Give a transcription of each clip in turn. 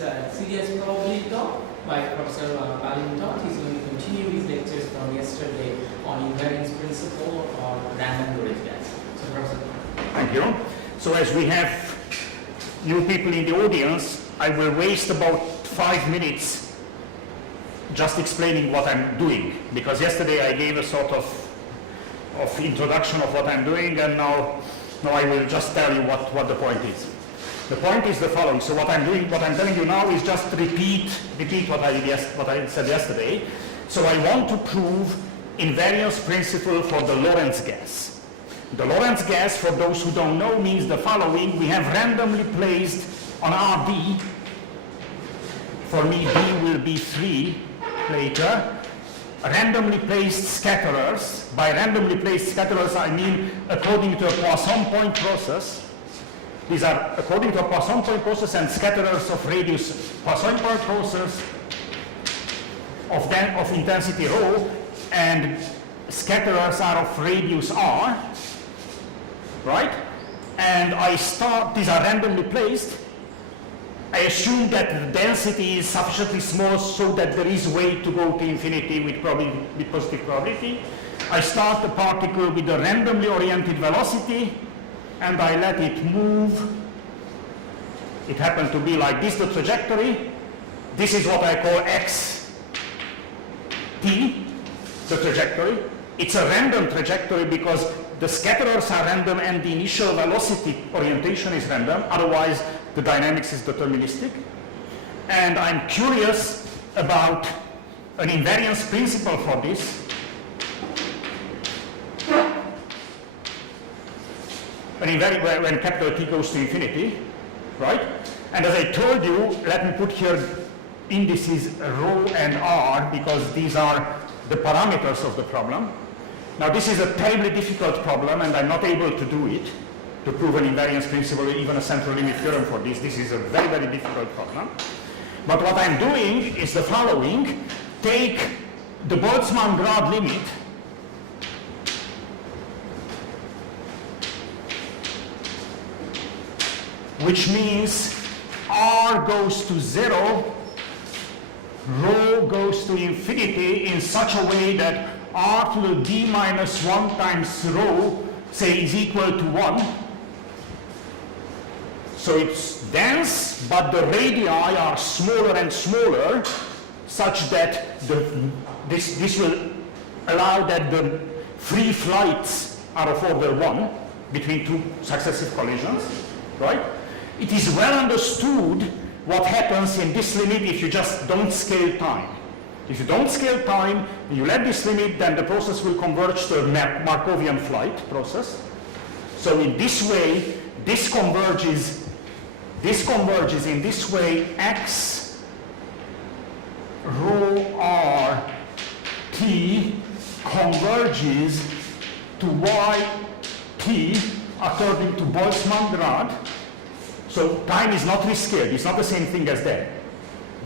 serious probability talk by Professor Bálint. He's going to continue his lectures from yesterday on invariance principle or random Lorentz gas. So, Professor. Thank you. So, as we have new people in the audience, I will waste about 5 minutes just explaining what I'm doing, because yesterday I gave a sort of introduction of what I'm doing, and now I will just tell you what the point is. The point is the following. So what I'm telling you now is just repeat what I said yesterday. So I want to prove invariance principle for the Lorentz gas. The Lorentz gas, for those who don't know, means the following. We have randomly placed on RD, for me D will be 3 later, randomly placed scatterers. By randomly placed scatterers, I mean according to a Poisson point process. These are according to a Poisson point process and scatterers of radius. Poisson point process of intensity rho, and scatterers are of radius r, right? And these are randomly placed. I assume that the density is sufficiently small so that there is way to go to infinity with positive probability. I start the particle with a randomly oriented velocity, and I let it move. It happened to be like this, the trajectory. This is what I call x t, the trajectory. It's a random trajectory because the scatterers are random and the initial velocity orientation is random. Otherwise, the dynamics is deterministic. And I'm curious about an invariance principle for this. When capital T goes to infinity, right? And as I told you, let me put here indices rho and r, because these are the parameters of the problem. Now this is a terribly difficult problem, and I'm not able to do it, to prove an invariance principle, even a central limit theorem for this. This is a very, very difficult problem. But what I'm doing is the following. Take the Boltzmann-Grad limit, which means r goes to 0, rho goes to infinity in such a way that r to the d minus 1 times rho, say, is equal to 1. So it's dense, but the radii are smaller and smaller, such that this will allow that the free flights are of order 1 between two successive collisions, right? It is well understood what happens in this limit if you just don't scale time. If you don't scale time, you let this limit, then the process will converge to a Markovian flight process. So in this way, this converges in this way. X rho r t converges to y t according to Boltzmann-Grad. So time is not rescaled. It's not the same thing as that.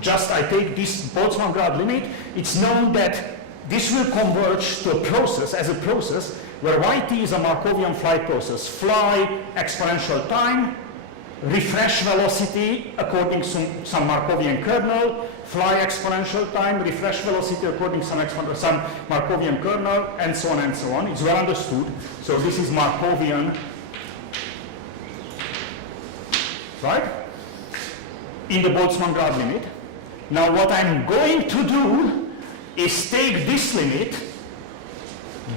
Just I take this Boltzmann-Grad limit. It's known that this will converge to a process, as a process, where yt is a Markovian flight process. Fly exponential time, refresh velocity according to some Markovian kernel, fly exponential time, refresh velocity according to some Markovian kernel, and so on and so on. It's well understood. So this is Markovian, right? In the Boltzmann-Grad limit. Now what I'm going to do is take this limit,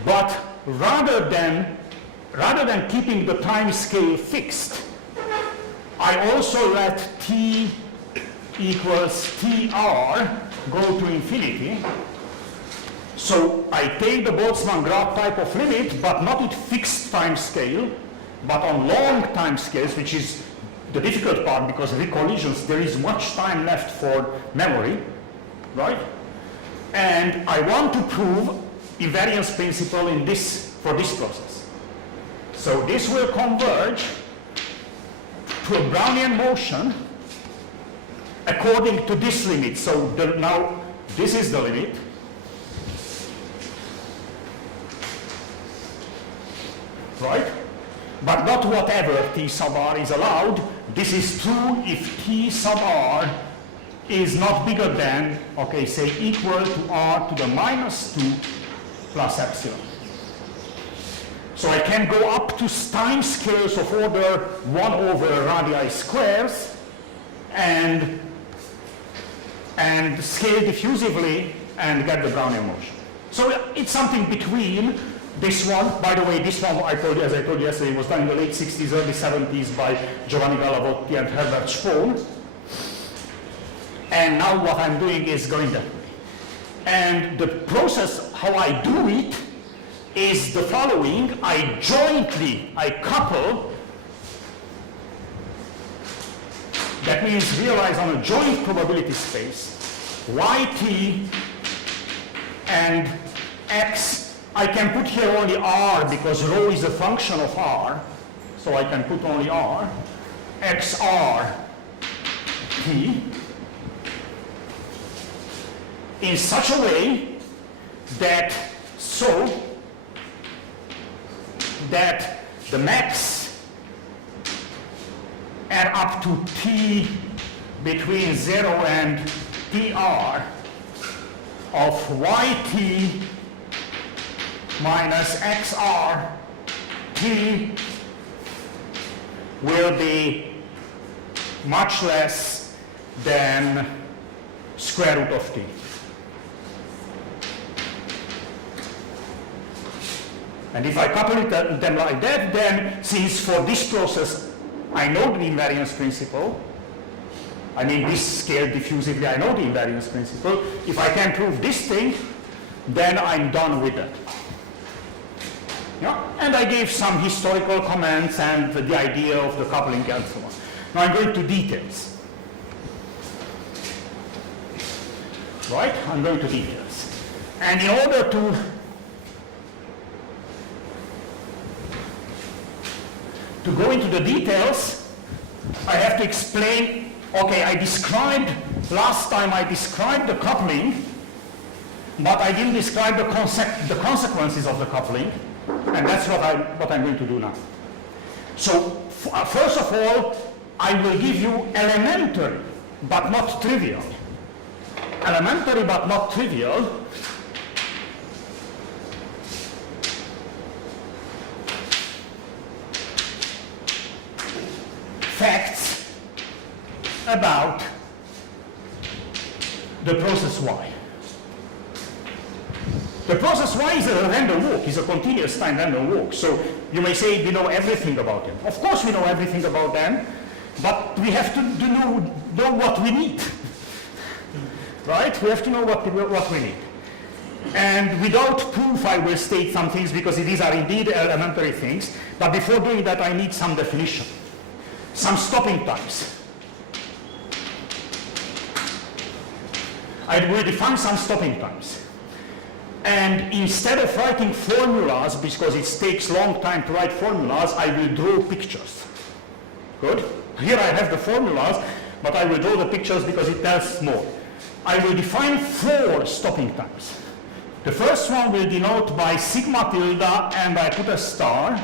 but rather than keeping the time scale fixed, I also let t equals tr go to infinity. So I take the Boltzmann-Grad type of limit, but not at fixed time scale, but on long time scales, which is the difficult part, because recollisions, there is much time left for memory, right? And I want to prove invariance principle for this process. So this will converge to a Brownian motion according to this limit. So now this is the limit. Right? But not whatever t sub r is allowed. This is true if t sub r is not bigger than, okay, say equal to r to the minus 2 plus epsilon. So I can go up to time scales of order 1 over radii squares and scale diffusively and get the Brownian motion. So it's something between this one. By the way, this one, as I told you yesterday, was done in the late 60s, early 70s by Giovanni Gallavotti and Herbert Spohn. And now what I'm doing is going that way. And the process, how I do it, is the following. I couple, that means realize on a joint probability space, yt and x. I can put here only r because rho is a function of r, so I can put only r, xr t, in such a way that the max add up to t between 0 and tr of yt minus xr t will be much less than square root of t. And if I couple them like that, then since for this process I know the invariance principle, I mean this scale diffusively, I know the invariance principle, if I can prove this thing, then I'm done with that. Yeah? And I gave some historical comments and the idea of the coupling and so on. Now I'm going to details. Right? I'm going to details. And in order to go into the details, I have to explain, okay, last time I described the coupling, but I didn't describe the consequences of the coupling, and that's what I'm going to do now. So, first of all, I will give you elementary, but not trivial. Elementary, but not trivial, facts about the process y. The process y is a random walk, is a continuous time random walk. So you may say we know everything about them. Of course we know everything about them, but we have to know what we need. Right? We have to know what we need. And without proof I will state some things because these are indeed elementary things, but before doing that I need some definition. Some stopping times. I will define some stopping times. And instead of writing formulas, because it takes long time to write formulas, I will draw pictures. Good? Here I have the formulas, but I will draw the pictures because it tells more. I will define 4 stopping times. The first one will denote by sigma tilde and I put a star.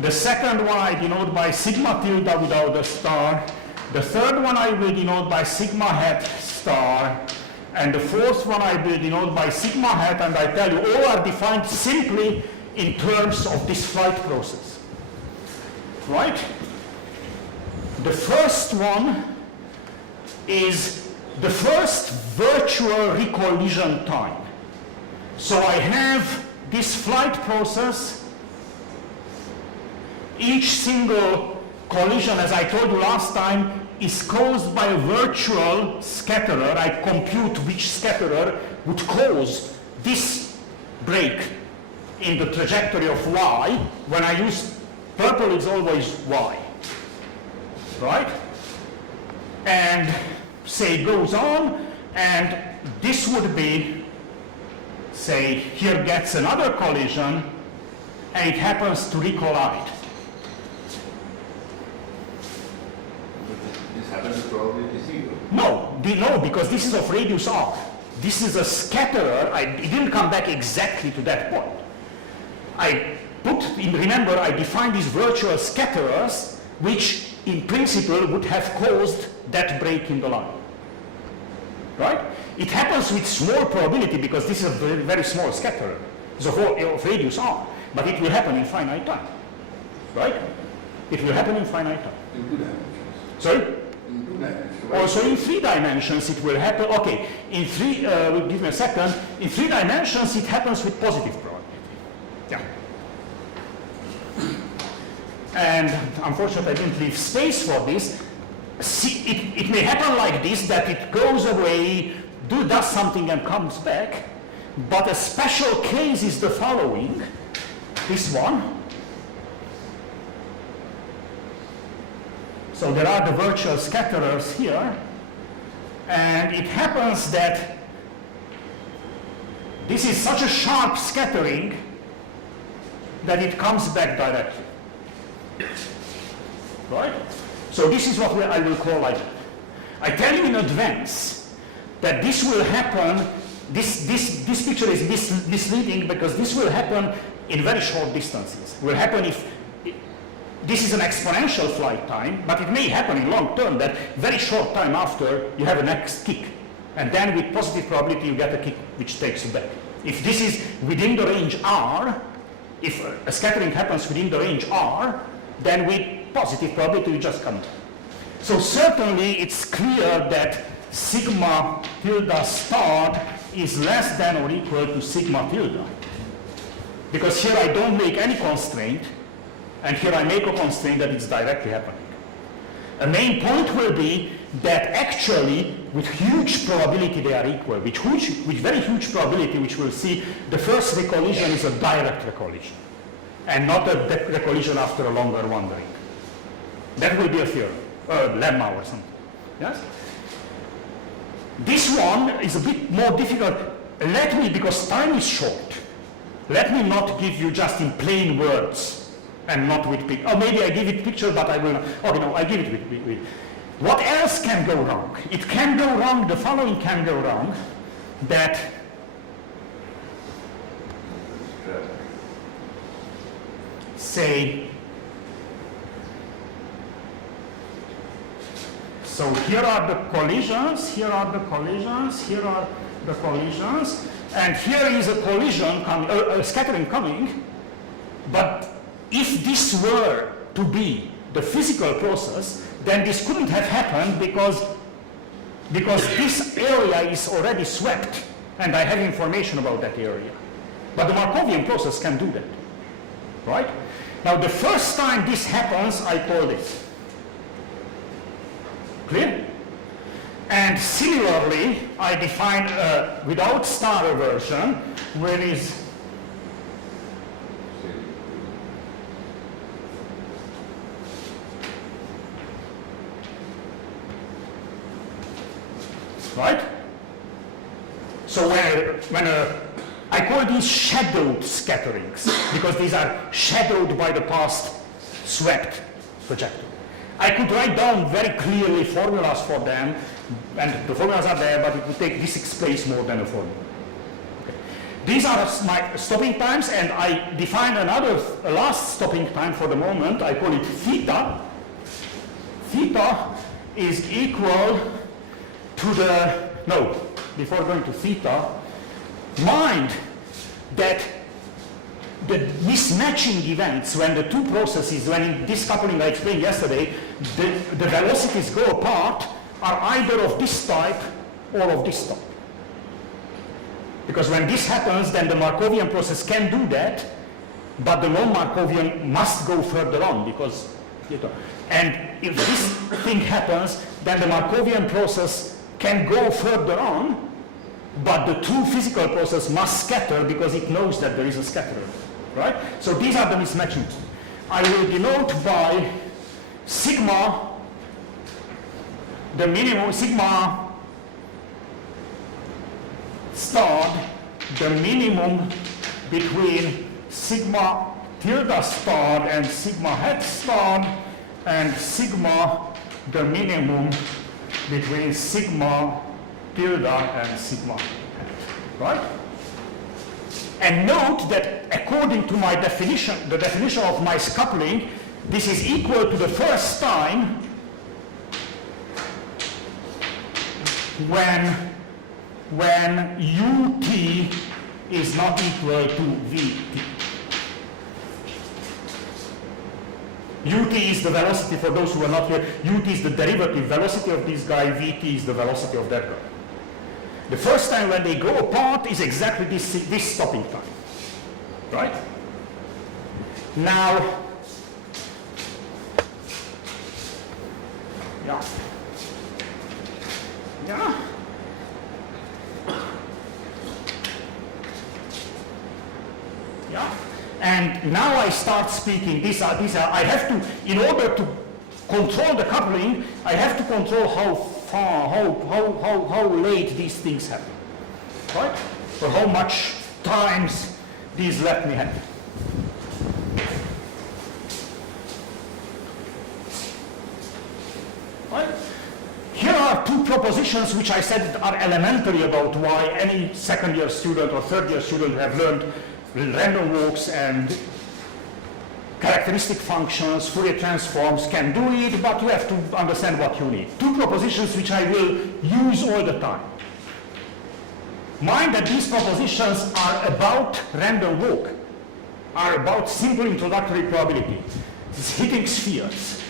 The second one I denote by sigma tilde without a star. The third one I will denote by sigma hat star. And the fourth one I will denote by sigma hat, and I tell you all are defined simply in terms of this flight process. Right? The first one is the first virtual recollision time. So I have this flight process. Each single collision, as I told you last time, is caused by a virtual scatterer. I compute which scatterer would cause this break in the trajectory of y. When I use purple, it's always y. Right? And say it goes on, and this would be, say, here gets another collision, and it happens to recollide. Happens to probability 0? No, because this is of radius r. This is a scatterer. It didn't come back exactly to that point. Remember, I defined these virtual scatterers, which in principle would have caused that break in the line. right? It happens with small probability because this is a very, very small scatterer, the whole of radius r, but it will happen in finite time, right? It will happen in finite time. In 2 dimensions. Sorry? In 2 dimensions. Also in 3 dimensions it will happen, okay, in 3, give me a second, in 3 dimensions it happens with positive probability. Yeah. And unfortunately I didn't leave space for this. See, it may happen like this, that it goes away, does something and comes back, but a special case is the following, this one. So there are the virtual scatterers here, and it happens that this is such a sharp scattering that it comes back directly, right? So this is what I will call like, I tell you in advance that this will happen, this picture is misleading because this will happen in very short distances. It will happen if, this is an exponential flight time, but it may happen in long term that very short time after you have a next kick. And then with positive probability you get a kick which takes you back. If this is within the range R, if a scattering happens within the range R, then with positive probability you just come back. So certainly it's clear that sigma tilde star is less than or equal to sigma tilde. Because here I don't make any constraint, and here I make a constraint that it's directly happening. A main point will be that actually with huge probability they are equal, with very huge probability, which we'll see, the first recollision is a direct recollision, and not a recollision after a longer wandering. That will be a theorem, a lemma or something. Yes? This one is a bit more difficult. Let me, because time is short, let me not give you just in plain words and not with picture. Or maybe I give it picture, but I will not. Okay, no, I give it with. What else can go wrong? It can go wrong, the following can go wrong, that say, so here are the collisions, here are the collisions, here are the collisions, and here is a collision coming, a scattering coming, but if this were to be the physical process, then this couldn't have happened because this area is already swept and I have information about that area. But the Markovian process can do that, right? Now the first time this happens, I call this. Clear? And similarly, I define without star reversion, where is right? So when I call these shadowed scatterings because these are shadowed by the past swept projectile. I could write down very clearly formulas for them, and the formulas are there, but it would take this explains more than a formula. Okay. These are my stopping times, and I define a last stopping time for the moment. I call it theta. Theta is equal to the, no, before going to theta, mind that the mismatching events when the two processes, when in this coupling I explained yesterday, the velocities go apart are either of this type or of this type. Because when this happens, then the Markovian process can do that, but the non-Markovian must go further on because, and if this thing happens, then the Markovian process can go further on, but the two physical processes must scatter because it knows that there is a scatterer, right? So these are the mismatchings. I will denote by sigma, the minimum, sigma star, the minimum between sigma tilde star and sigma hat star, and sigma, the minimum between sigma tilde and sigma hat, right? And note that according to my definition, the definition of my coupling, this is equal to the first time when when ut is not equal to vt. Ut is the velocity, for those who are not here, ut is the derivative velocity of this guy, vt is the velocity of that guy. The first time when they go apart is exactly this stopping time, right? Now, yeah. And now I start speaking. These are, I have to, in order to control the coupling, I have to control how late these things happen, right? For how much times these let me happen. Right? Here are two propositions which I said are elementary about why any second year student or third year student who have learned random walks and characteristic functions, Fourier transforms can do it, but you have to understand what you need. Two propositions which I will use all the time. Mind that these propositions are about random walk, are about simple introductory probability. It's hitting spheres.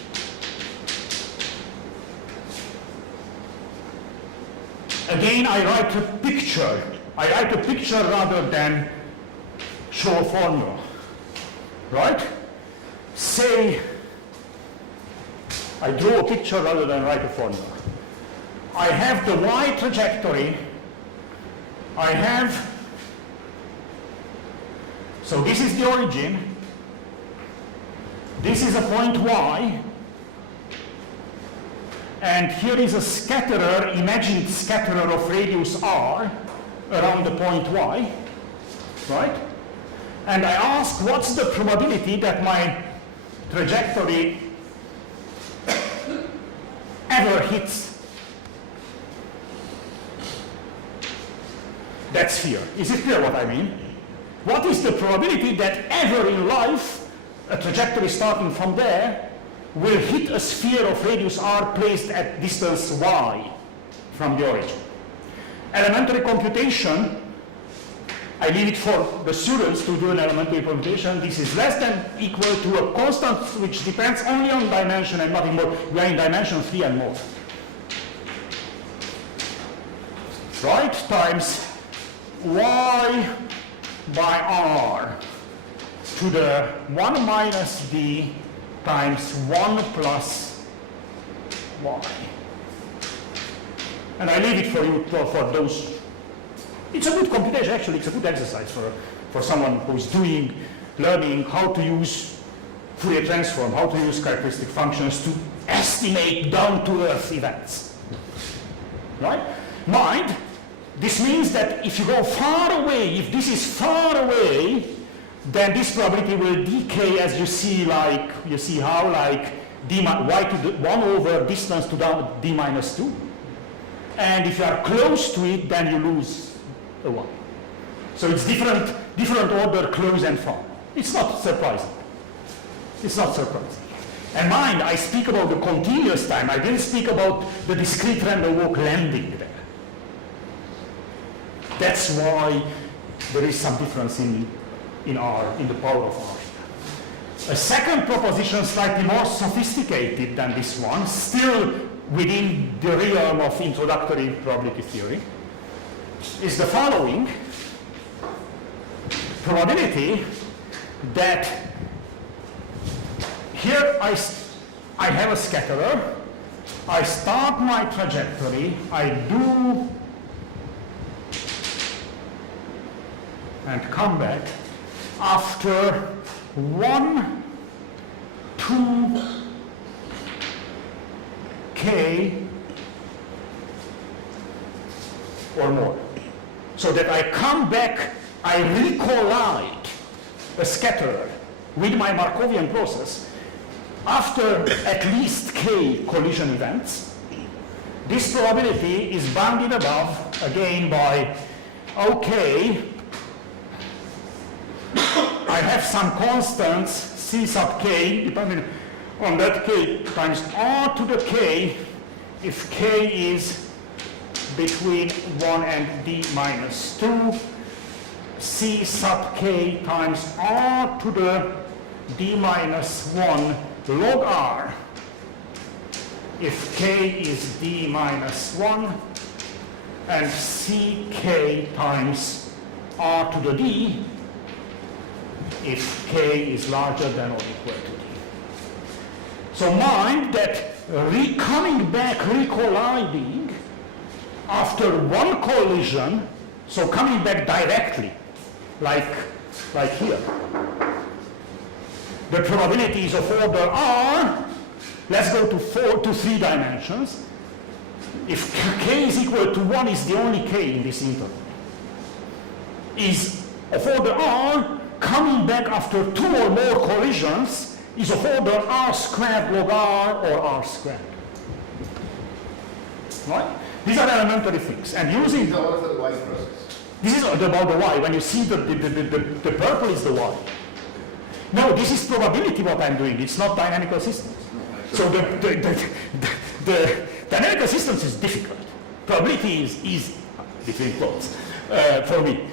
Again, I write a picture. I write a picture rather than show a formula, right? Say, I draw a picture rather than write a formula. I have the y trajectory. I have, so this is the origin. This is a point y. And here is a scatterer, imagined scatterer of radius r around the point y, right? And I ask, what's the probability that my trajectory ever hits that sphere? Is it clear what I mean? What is the probability that ever in life a trajectory starting from there will hit a sphere of radius r placed at distance y from the origin? Elementary computation, I leave it for the students to do an elementary computation. This is less than equal to a constant which depends only on dimension and nothing more. We are in dimension 3 and more. Right? Times y by r to the 1 minus d times 1 plus y. And I leave it for you for those. It's a good computation, actually. It's a good exercise for someone who's learning how to use Fourier transform, how to use characteristic functions to estimate down-to-earth events. Right? Mind, this means that if you go far away, if this is far away, then this probability will decay as you see, like, you see how, like, y to the 1 over distance to down d minus 2. And if you are close to it, then you lose a 1. So it's different order, close and far. It's not surprising. It's not surprising. And mind, I speak about the continuous time. I didn't speak about the discrete random walk landing there. That's why there is some difference in the power of R. A second proposition, slightly more sophisticated than this one, still within the realm of introductory probability theory, is the following. Probability that here I have a scatterer, I start my trajectory, I do and come back after 1, 2, k or more. So that I come back, I recollide a scatterer with my Markovian process after at least k collision events. This probability is bounded above, again, by, okay, I have some constants, c sub k, depending on that k times r to the k, if k is between 1 and d minus 2, c sub k times r to the d minus 1 log r, if k is d minus 1, and ck times r to the d, if k is larger than or equal to d. So mind that coming back, recolliding after one collision, so coming back directly, like here, the probabilities of order r, let's go to 3 dimensions. If k is equal to 1 is the only k in this interval, is of order r, coming back after 2 or more collisions is of order r squared log r or r squared. Right? These are elementary things. And using... These are all for the y process. This is about the y. When you see the purple is the y. No, this is probability what I'm doing. It's not dynamical systems. So the dynamical systems is difficult. Probability is easy, between quotes, for me.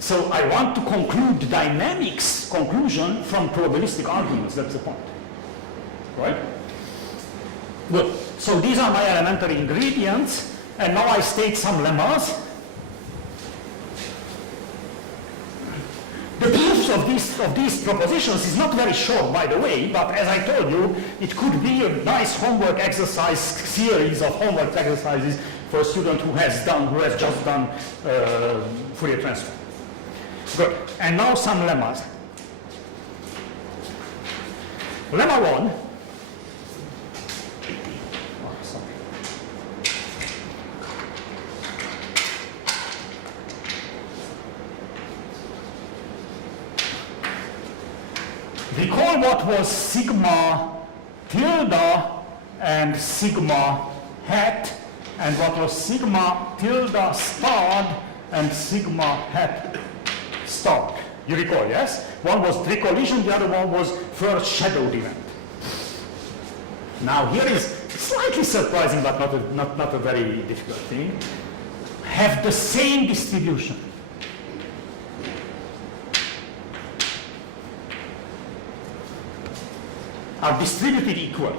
So I want to conclude the dynamics conclusion from probabilistic arguments. That's the point. Right? Good. So these are my elementary ingredients. And now I state some lemmas. The proofs of these propositions is not very short, by the way, but as I told you, it could be a nice homework exercise series of homework exercises for a student who has just done Fourier transform. Good. And now some lemmas. Lemma 1. Recall what was sigma tilde and sigma hat, and what was sigma tilde starred and sigma hat starred. You recall, yes? One was recollision, the other one was first shadowed event. Now here is slightly surprising, but not a very difficult thing. Have the same distribution. Are distributed equally.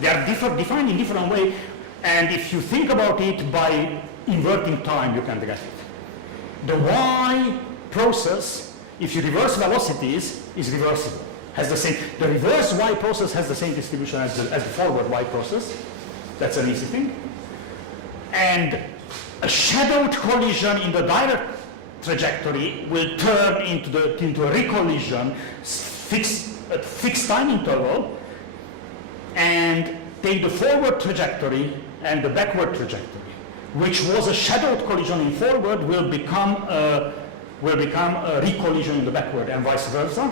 They are defined in different way, and if you think about it by inverting time, you can get it. The y process, if you reverse velocities, is reversible. Has the same. The reverse y process has the same distribution as the forward y process. That's an easy thing. And a shadowed collision in the direct trajectory will turn into a recollision at fixed time interval, and take the forward trajectory and the backward trajectory, which was a shadowed collision in forward, will become a recollision in the backward, and vice versa.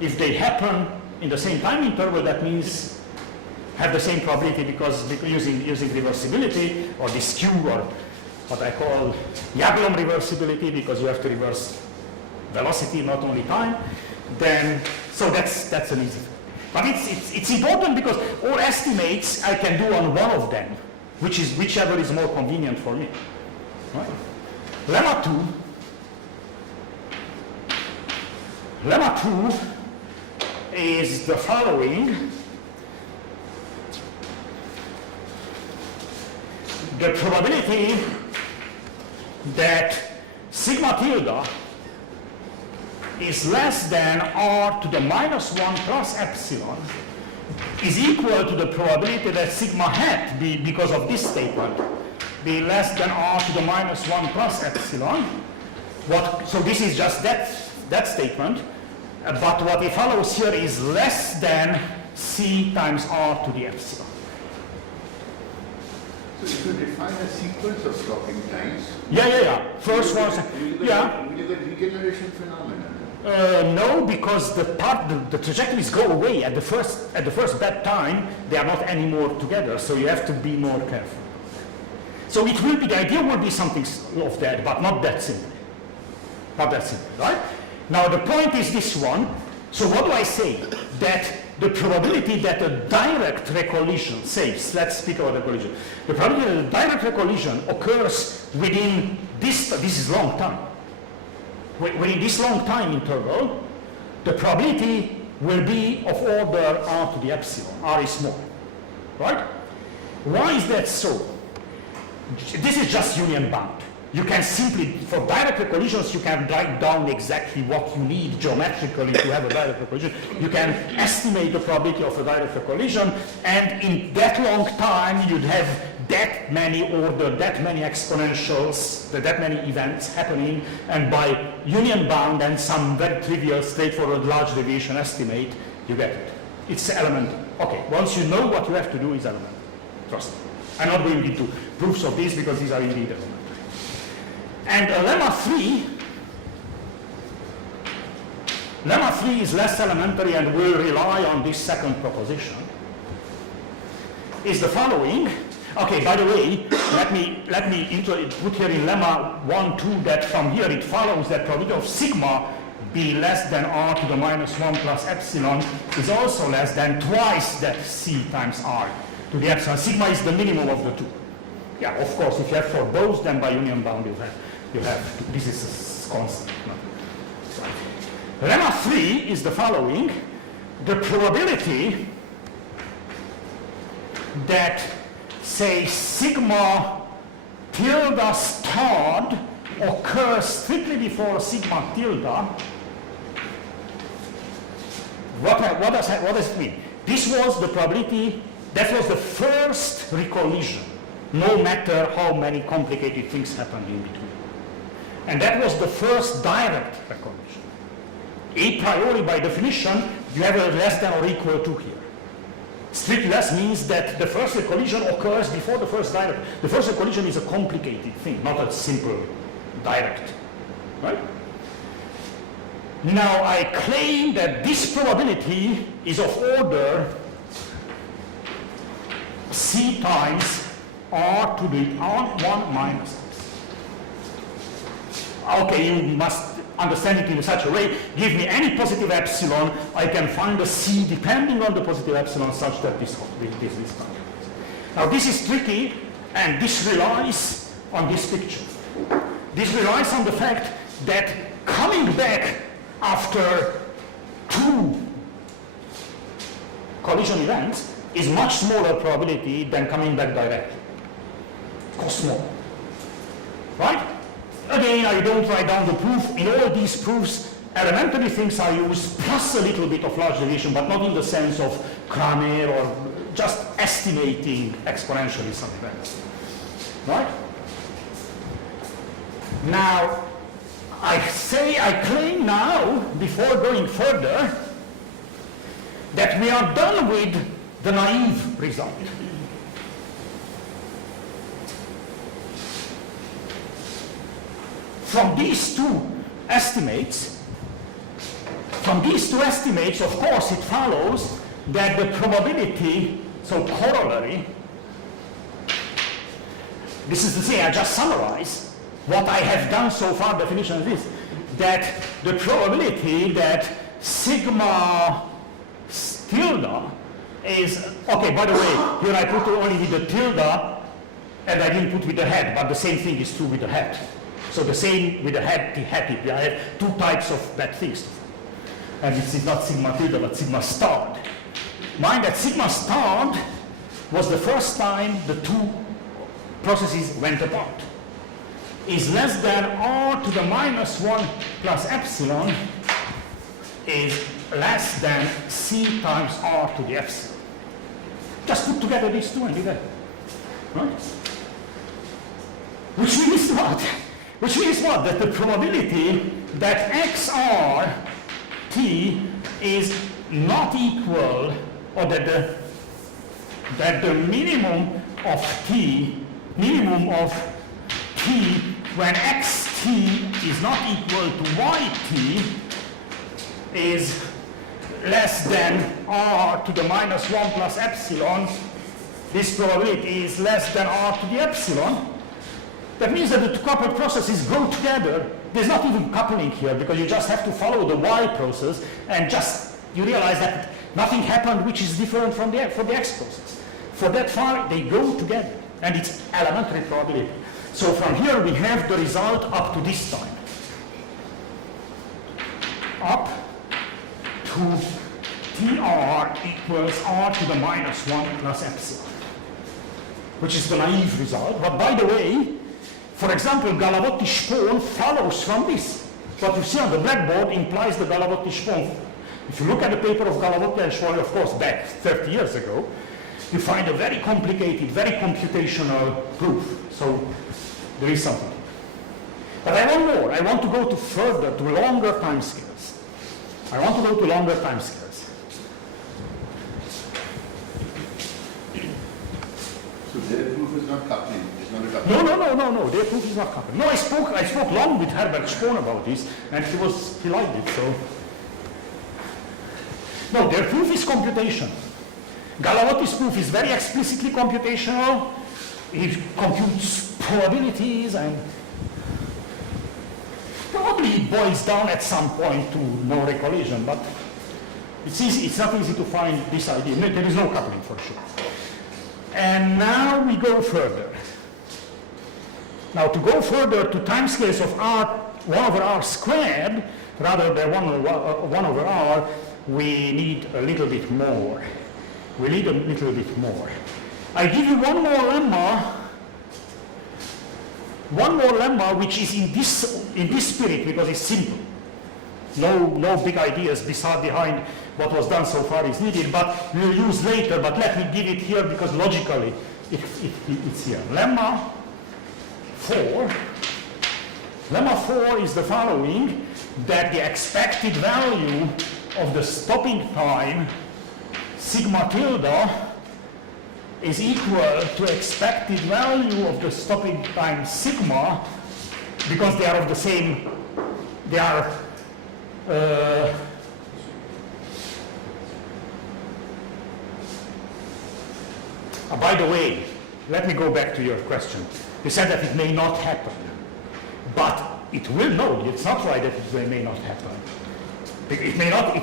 If they happen in the same time interval, that means have the same probability because using reversibility, or this Q, or what I call Yablon reversibility, because you have to reverse velocity, not only time. Then, so that's an easy thing. But it's important because all estimates I can do on one of them, whichever is more convenient for me. Right? Lemma 2 is the following. The probability that sigma tilde is less than r to the minus 1 plus epsilon is equal to the probability that sigma hat, because of this statement, be less than r to the minus 1 plus epsilon. So this is just that statement, but what it follows here is less than c times r to the epsilon. So if you define a sequence of stopping times... Yeah. First one... Yeah. Will you get regeneration phenomena? No, because the trajectories go away at the first bad time. They are not anymore together, so you have to be more careful. So it will be, the idea will be something of that, but not that simple. Not that simple, right? Now the point is this one. So what do I say? That the probability that a direct recollision, let's speak about the collision, the probability that a direct recollision occurs within this is long time. Within this long time interval, the probability will be of order r to the epsilon. R is small, right? Why is that so? This is just union bound. You can simply, for direct recollisions, you can write down exactly what you need geometrically to have a direct recollision. You can estimate the probability of a direct recollision, and in that long time, you'd have that many exponentials, that many events happening, and by union bound and some very trivial, straightforward, large deviation estimate, you get it. It's elementary. Okay, once you know what you have to do, is elementary. Trust me. I'm not going into proofs of this because these are indeed elementary. And lemma 3 is less elementary and will rely on this second proposition, is the following. Okay, by the way, let me put here in lemma 1, 2 that from here it follows that probability of sigma be less than r to the minus 1 plus epsilon is also less than twice that c times r to the epsilon. Sigma is the minimum of the two. Yeah, of course, if you have for both, then by union bound you have this is constant. Lemma 3 is the following. The probability that, say, sigma tilde starred occurs strictly before sigma tilde, what does it mean? This was the probability, that was the first recollision, no matter how many complicated things happened in between. And that was the first direct recollision. A priori, by definition, you have a less than or equal to here. Strict less means that the first recollision occurs before the first direct. The first recollision is a complicated thing, not a simple direct, right? Now I claim that this probability is of order c times r to the r1 minus. Okay, you must understand it in such a way. Give me any positive epsilon, I can find a c depending on the positive epsilon such that this is. Now this is tricky, and this relies on this picture. This relies on the fact that coming back after two collision events is much smaller probability than coming back directly. Small. Right? Again, I don't write down the proof. In all these proofs, elementary things are used, plus a little bit of large deviation, but not in the sense of Kramer or just estimating exponentially some events. Right? Now, I claim now, before going further, that we are done with the naive result. From these two estimates, of course, it follows that the probability, so corollary, this is to say, I just summarize what I have done so far, definition of this, that the probability that sigma tilde is, okay, by the way, here I put only with the tilde, and I didn't put with the head, but the same thing is true with the head. So the same with the head, I have two types of bad things. And it's not sigma tilde, but sigma starred. Mind that sigma starred was the first time the two processes went apart. Is less than r to the minus 1 plus epsilon is less than c times r to the epsilon. Just put together these two and do that. Right? Which means what? Which means what? That the probability that xr t is not equal, or that the minimum of t when xt is not equal to yt is less than r to the minus 1 plus epsilon. This probability is less than r to the epsilon. That means that the two coupled processes go together. There's not even coupling here because you just have to follow the y process and you realize that Nothing happened which is different from the X process. For that far, they go together, and it's elementary probability. So from here, we have the result up to this time. Up to TR equals R to the minus 1 plus epsilon, which is the naive result. But by the way, for example, Galavotti-Spohn follows from this. What you see on the blackboard implies the Galavotti-Spohn. If you look at the paper of Galavotti and Spohn, of course, back 30 years ago, you find a very complicated, very computational proof. So there is something. But I want more. I want to go to further, to longer timescales. I want to go to longer timescales. So their proof is not coupling, it's not a coupling. No, their proof is not coupling. No, I spoke long with Herbert Spohn about this, and he liked it, so. No, their proof is computation. Galavotti's proof is very explicitly computational. It computes probabilities, and probably it boils down at some point to no recollision, but it's easy, it's not easy to find this idea. No, there is no coupling for sure. And now we go further. Now to go further to timescales of R, 1 over R squared, rather than 1 over R, we need a little bit more. We need a little bit more. I give you one more lemma which is in this spirit because it's simple. No big ideas behind what was done so far is needed, but we'll use later, but let me give it here because logically it's here. Lemma 4 is the following, that the expected value of the stopping time sigma tilde is equal to expected value of the stopping time sigma, because they are of the same, they are by the way, let me go back to your question. You said that it may not happen, but it will. No, it's not right that it may not happen. It may not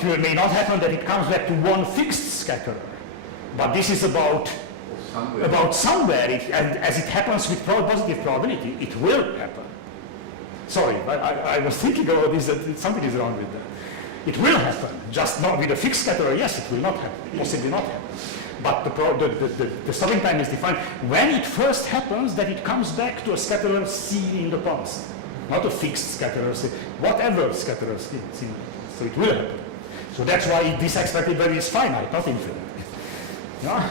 happen that it comes back to one fixed scatterer, but this is about somewhere. As it happens with positive probability, it will happen. Sorry, I was thinking about this, that something is wrong with that. It will happen, just not with a fixed scatterer. Yes, it will not happen, possibly not happen. But the stopping time is defined when it first happens, that it comes back to a scatterer seen in the past, not a fixed scatterer, whatever scatterer seen. So it will happen. So that's why this expected value is finite, not infinite. Yeah?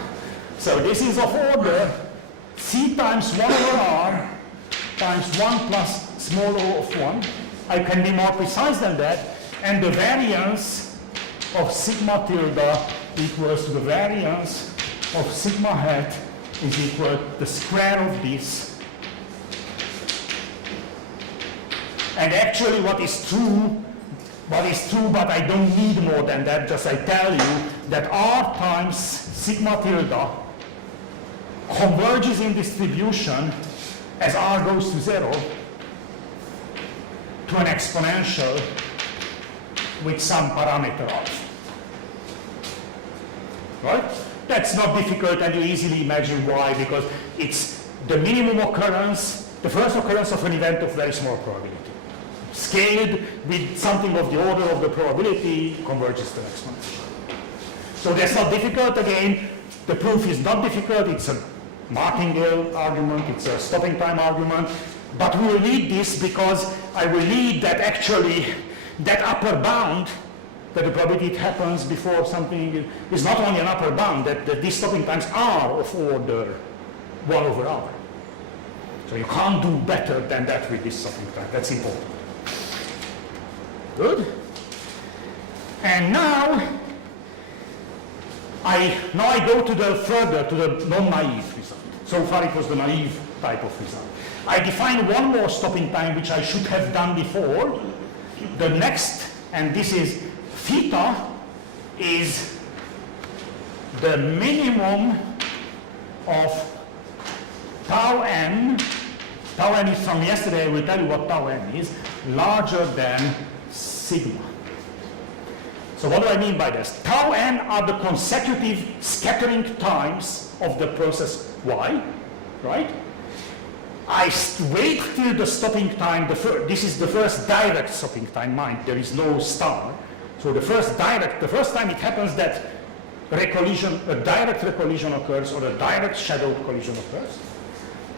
So this is of order C times 1 over R times 1 plus small o of 1. I can be more precise than that. And the variance of sigma tilde equals to the variance of sigma hat is equal to the square of this. And actually what is true, but I don't need more than that, just I tell you that R times sigma tilde converges in distribution as R goes to 0 to an exponential with some parameter alpha. Right? That's not difficult, and you easily imagine why, because it's the minimum occurrence, the first occurrence of an event of very small probability. Scaled with something of the order of the probability converges to exponential. So that's not difficult. Again, the proof is not difficult. It's a martingale argument, it's a stopping time argument, but we will need this because I will need that actually that upper bound, that the probability it happens before something is not only an upper bound, that these stopping times are of order 1 over R. So you can't do better than that with this stopping time. That's important. Good. And now I go to the further, to the non-naive result. So far it was the naive type of result. I define one more stopping time which I should have done before. The next, and this is theta, is the minimum of tau n. Tau n is from yesterday, I will tell you what tau n is, larger than sigma. So what do I mean by this? Tau n are the consecutive scattering times of the process y, right? I wait till the stopping time, this is the first direct stopping time, mind, there is no star. So the first time it happens that a direct recollision occurs or a direct shadowed collision occurs,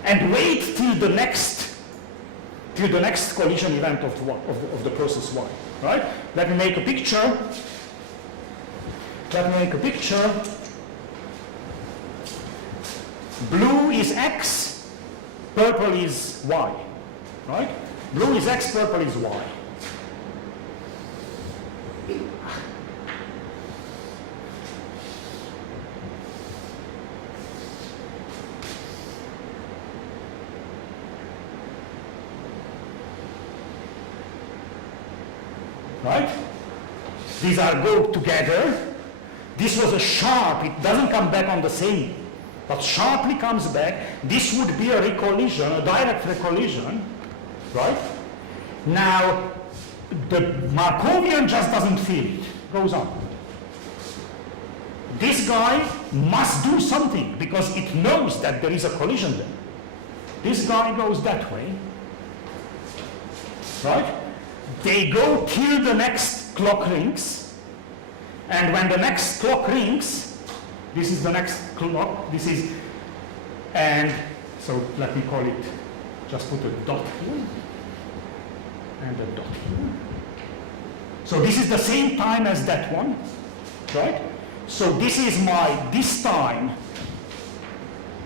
and wait till the next collision event of the process y, right? Let me make a picture. Blue is x, purple is y, right? Blue is x, purple is y. Right? These are go together. This was a sharp, it doesn't come back on the same, but sharply comes back. This would be a recollision, a direct recollision, right? Now, the Markovian just doesn't feel it, goes on. This guy must do something because it knows that there is a collision there. This guy goes that way, right? They go till the next clock rings, and when the next clock rings, this is the next clock, and so let me call it, just put a dot here, and a dot here. So this is the same time as that one, right? So this time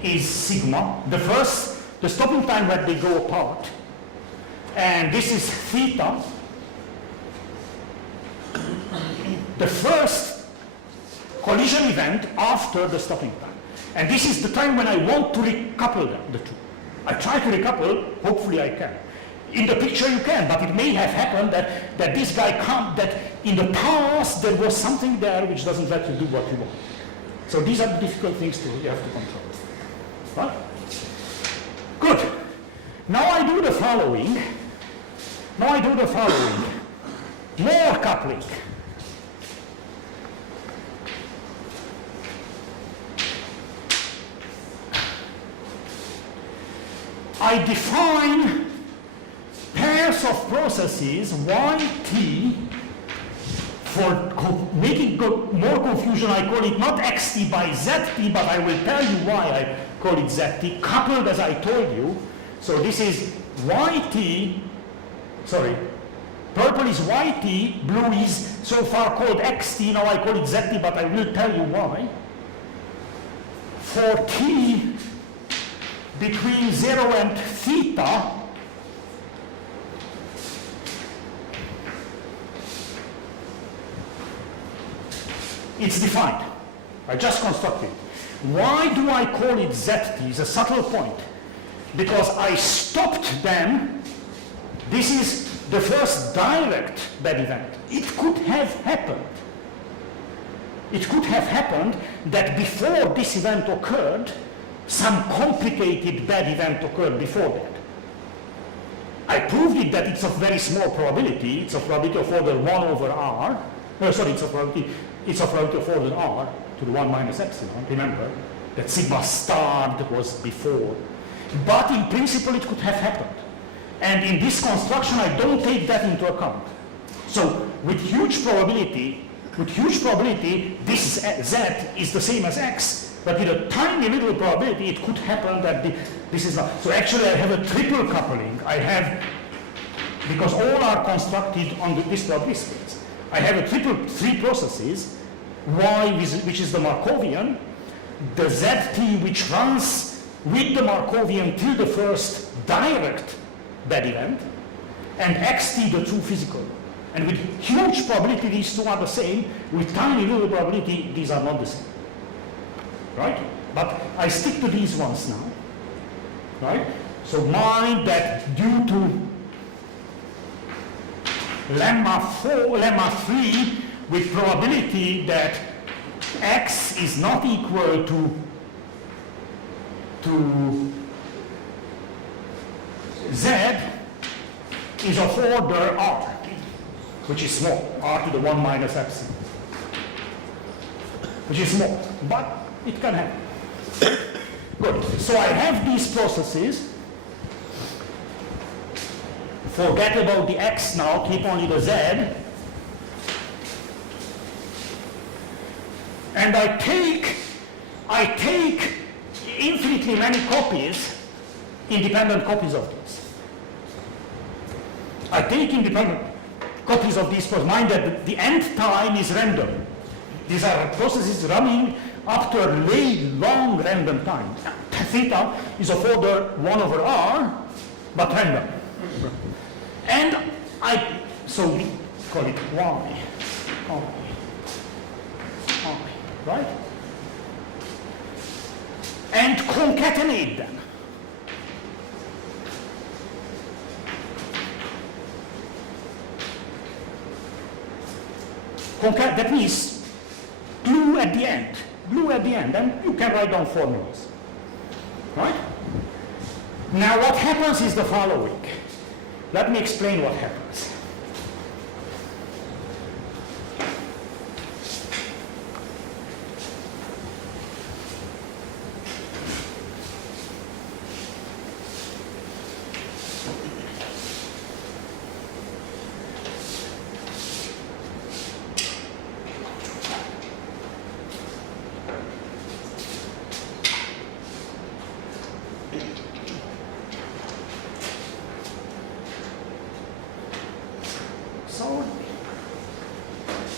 is sigma, the stopping time when they go apart, and this is theta. The first collision event after the stopping time. And this is the time when I want to recouple them, the two. I try to recouple, hopefully I can. In the picture you can, but it may have happened that this guy that in the past there was something there which doesn't let you do what you want. So these are the difficult things you have to control. Right? Good. Now I do the following. More coupling. I define pairs of processes yt. For making more confusion, I call it not xt by zt, but I will tell you why I call it zt, coupled as I told you. So this is yt, purple is yt, blue is so far called xt, now I call it zt, but I will tell you why. For t between 0 and theta, it's defined. I just constructed. Why do I call it zt? It's a subtle point. Because I stopped them. This is the first direct bad event. It could have happened. It could have happened that before this event occurred, some complicated bad event occurred before that. I proved it that it's of very small probability. It's a probability of order 1 over r. It's of probability of order r to the 1 minus epsilon. Remember that sigma starred was before. But in principle it could have happened. And in this construction I don't take that into account. So with huge probability, this z is the same as x, but with a tiny little probability it could happen that this is not. So actually I have a triple coupling. I have, because all are constructed on this probability space, I have three processes, y which is the Markovian, the zt which runs with the Markovian till the first direct bad event, and xt the true physical. And with huge probability these two are the same, with tiny little probability these are not the same. Right? But I stick to these ones now. Right? So mind that due to lemma 3 with probability that x is not equal to z is of order r, which is small, r to the 1 minus epsilon. which is small, but it can happen. Good. So I have these processes. Forget about the x now, keep only the z. And I take infinitely many copies, independent copies of this. I take independent copies of these processes. Mind that the end time is random. These are processes running up to a long random time. Theta is of order 1 over r, but random. And so we call it y, right? And concatenate them. That means glue at the end, and you can write down formulas, right? Now what happens is the following. Let me explain what happens.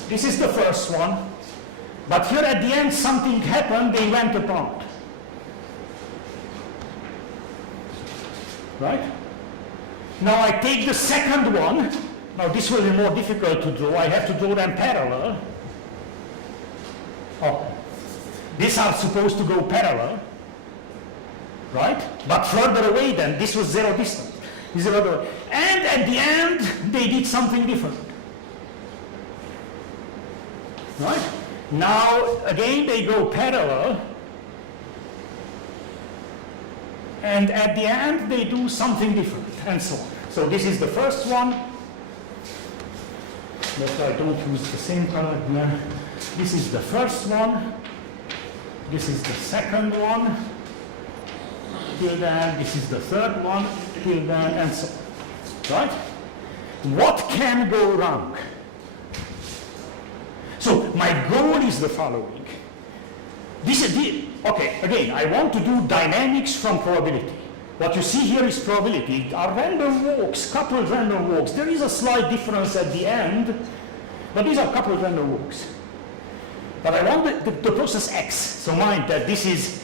This is the first one, but here at the end something happened, they went apart. Right? Now I take the second one. Now this will be more difficult to draw. I have to draw them parallel. Oh, these are supposed to go parallel, right? But further away then, this was zero distance. And at the end, they did something different. Right? Now, again, they go parallel, and at the end, they do something different, and so on. So this is the first one, but I don't use the same color here. This is the first one, this is the second one, till then, this is the third one, till then, and so on. Right? What can go wrong? So my goal is the following. Okay, again, I want to do dynamics from probability. What you see here is probability. Are random walks, coupled random walks. There is a slight difference at the end, but these are coupled random walks. But I want the process x. So mind that this is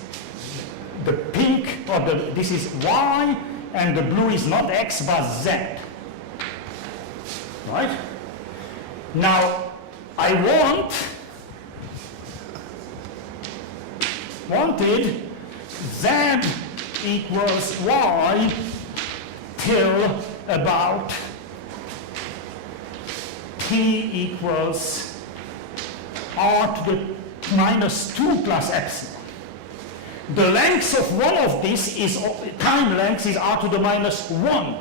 the pink, or this is y, and the blue is not x but z. Right? Now, I wanted z equals y till about t equals r to the minus 2 plus epsilon. The length of one of these is, time length is r to the minus 1.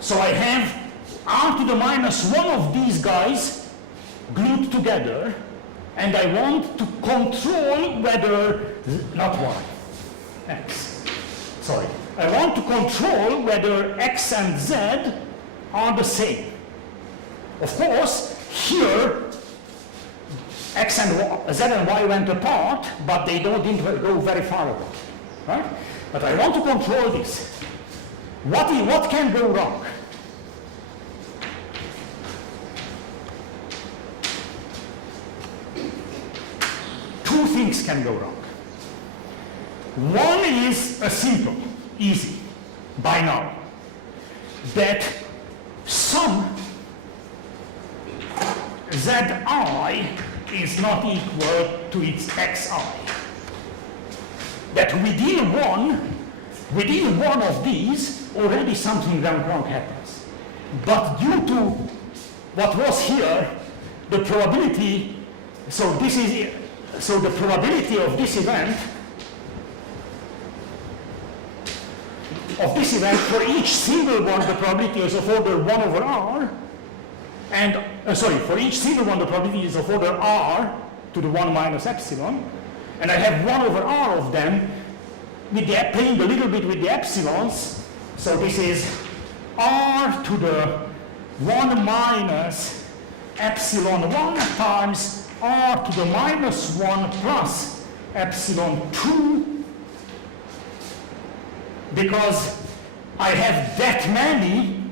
So I have r to the minus 1 of these guys glued together, and I want to control whether, not y, x, sorry. I want to control whether x and z are the same. Of course, here, x and y, z and y went apart, but they didn't go very far apart, right? But I want to control this. What can go wrong? Two things can go wrong. One is a simple, easy, by now, that some zi is not equal to its xi. That within one of these, already something wrong happens. But due to what was here, the probability, so the probability of this event for each single one, the probability is of order 1 over r, and for each single one the probability is of order r, to the 1 minus epsilon, and I have 1 over r of them, with the playing a little bit with the epsilons. So this is r to the 1 minus epsilon 1 times r to the minus 1 plus epsilon 2, because I have that many,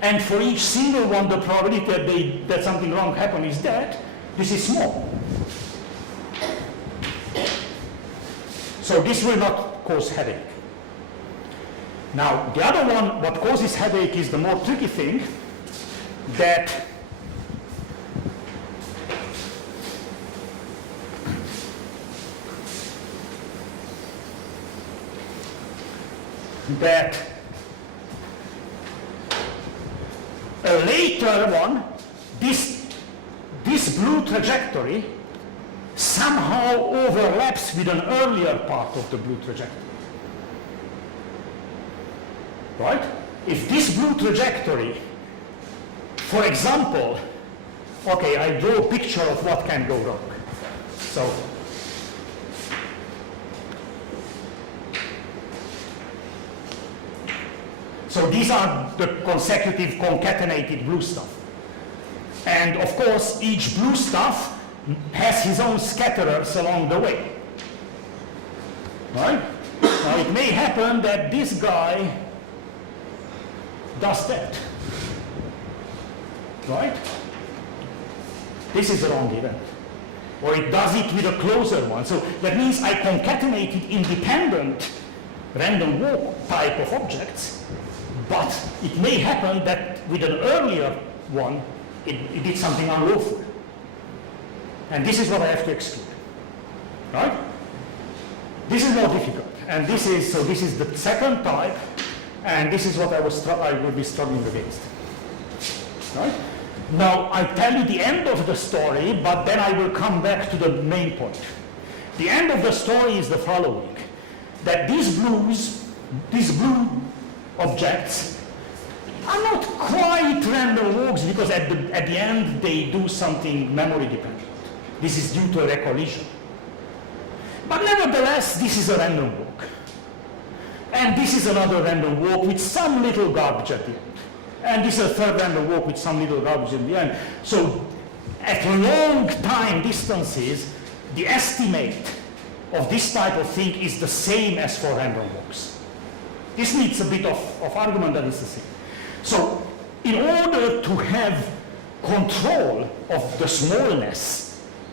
and for each single one the probability that something wrong happens is that this is small. So this will not cause headache. Now the other one, what causes headache, is the more tricky thing, that a later one, this blue trajectory somehow overlaps with an earlier part of the blue trajectory. Right? If this blue trajectory, for example, okay, I draw a picture of what can go wrong. So these are the consecutive concatenated blue stuff. And of course, each blue stuff has his own scatterers along the way. Right? Now it may happen that this guy does that. Right? This is the wrong event. Or it does it with a closer one. So that means I concatenated independent random walk type of objects, but it may happen that with an earlier one, it did something unlawful. And this is what I have to exclude. Right? This is more difficult. And this is the second type, and this is what I will be struggling against. Right? Now, I tell you the end of the story, but then I will come back to the main point. The end of the story is the following, that these blue objects are not quite random walks, because at the end they do something memory dependent. This is due to a recollision. But nevertheless, this is a random walk. And this is another random walk with some little garbage at the end. And this is a third random walk with some little garbage in the end. So at long time distances, the estimate of this type of thing is the same as for random walks. This needs a bit of argument that is the same. So in order to have control of the smallness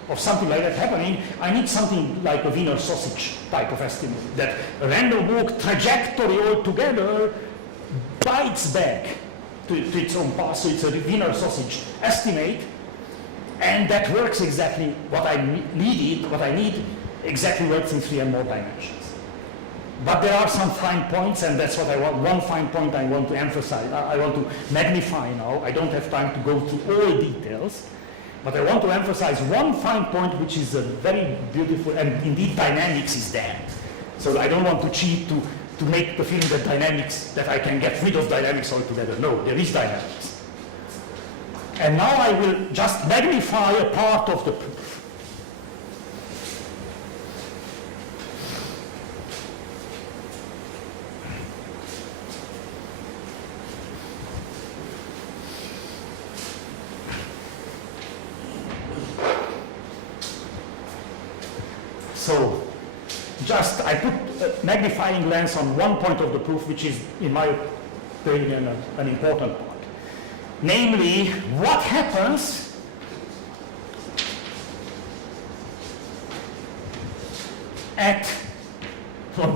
of something like that happening, I need something like a Wiener sausage type of estimate, that a random walk trajectory altogether bites back to its own path. So it's a Wiener sausage estimate, and that works exactly what I need exactly works in 3 and more dimensions. But there are some fine points, and that's what I want. One fine point I want to emphasize, I want to magnify now. I don't have time to go through all details, but I want to emphasize one fine point, which is a very beautiful, and indeed dynamics is there. So I don't want to cheat to make the feeling that dynamics, that I can get rid of dynamics altogether. No, there is dynamics. And now I will just magnify a part of the proof. So just I put a magnifying lens on one point of the proof, which is, in my opinion, an important part. Namely, what happens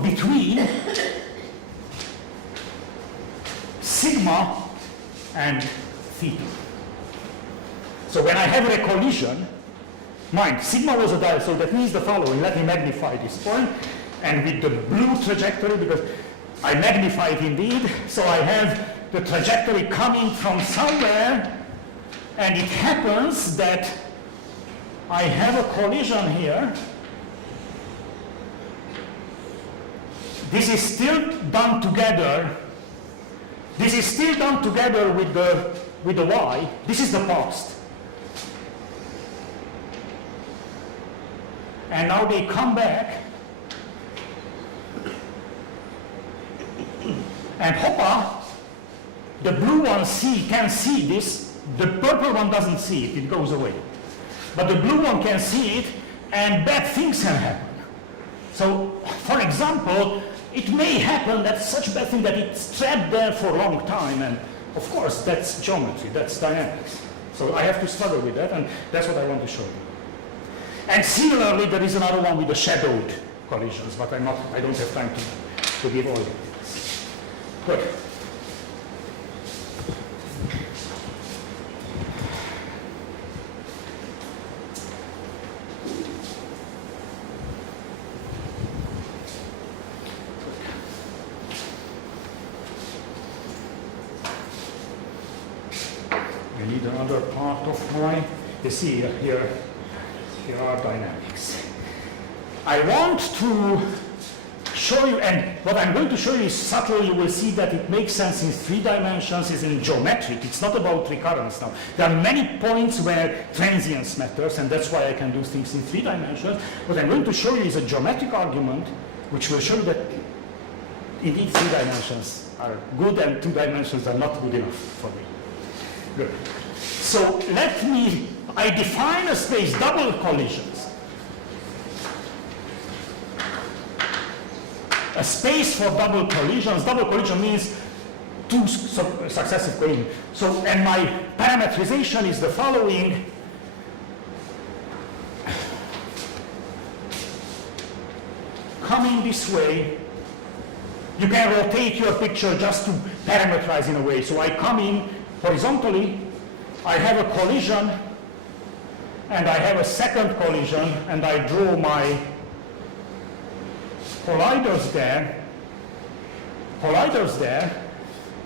between sigma and theta. So when I have a collision, mind, sigma was a dial, so that means the following. Let me magnify this point, and with the blue trajectory, because I magnify it indeed, so I have the trajectory coming from somewhere, and it happens that I have a collision here. This is still done together. This is still done together with the y. This is the past. and now they come back, and hoppa, the blue one can see this, the purple one doesn't see it, it goes away. But the blue one can see it, and bad things can happen. So, for example, it may happen that such bad thing that it's trapped there for a long time, and of course that's geometry, that's dynamics. So I have to struggle with that, and that's what I want to show you. And similarly, there is another one with the shadowed collisions, but I don't have time to give all the details. Good. I need another part of my, you see here are dynamics. I want to show you, and what I'm going to show you is subtle. You will see that it makes sense in 3 dimensions, is in geometric. It's not about recurrence now. There are many points where transience matters, and that's why I can do things in 3 dimensions. What I'm going to show you is a geometric argument, which will show you that indeed 3 dimensions are good and 2 dimensions are not good enough for me. Good. So I define a space, double collisions. A space for double collisions. Double collision means 2 successive collisions. So, and my parametrization is the following. Coming this way, you can rotate your picture just to parameterize in a way. So I come in horizontally, I have a collision, and I have a second collision, and I draw my colliders there,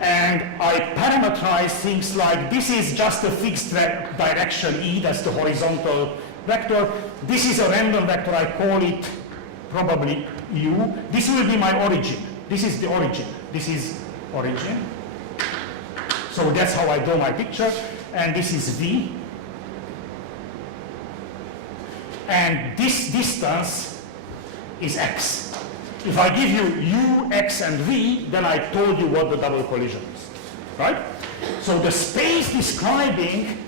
and I parameterize things like this is just a fixed direction E, that's the horizontal vector. This is a random vector, I call it probably U. This will be my origin. This is the origin. This is origin. So that's how I draw my picture, and this is V. And this distance is x. If I give you u, x, and v, then I told you what the double collision is, right? So the space describing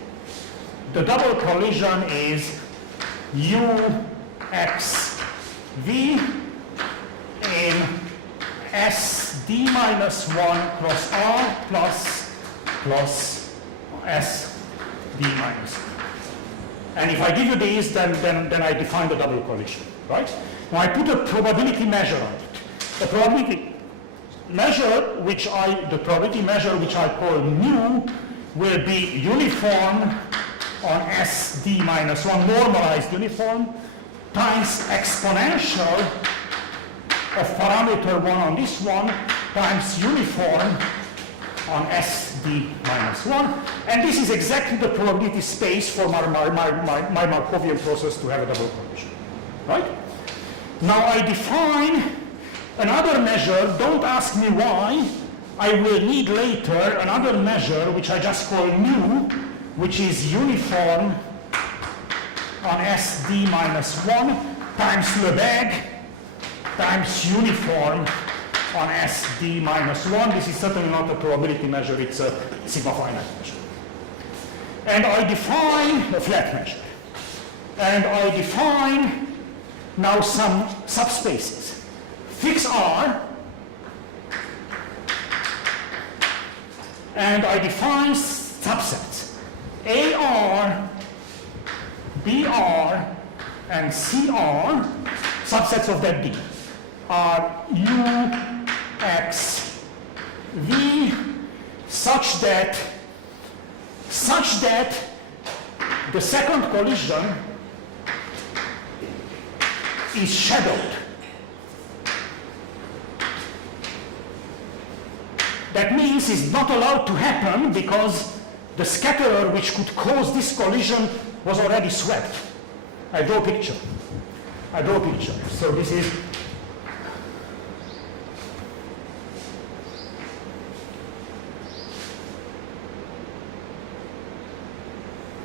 the double collision is u, x, v in s d minus 1 cross r plus s d minus 1. And if I give you these, then I define the double collision, right? Now I put a probability measure on it. The probability measure which I call mu will be uniform on SD minus 1, normalized uniform, times exponential of parameter 1 on this one, times uniform on SD minus 1. And this is exactly the probability space for my Markovian process to have a double collision, right? Now I define another measure, don't ask me why, I will need later another measure which I just call mu, which is uniform on SD minus 1 times Lebesgue times uniform on SD minus 1. This is certainly not a probability measure, it's a sigma finite measure. And I define a flat measure. And I define now some subspaces. Fix R, and I define subsets. AR, BR, and CR, subsets of that D, are U, X, V, such that the second collision is shadowed. That means it's not allowed to happen because the scatterer which could cause this collision was already swept. I draw a picture. So this is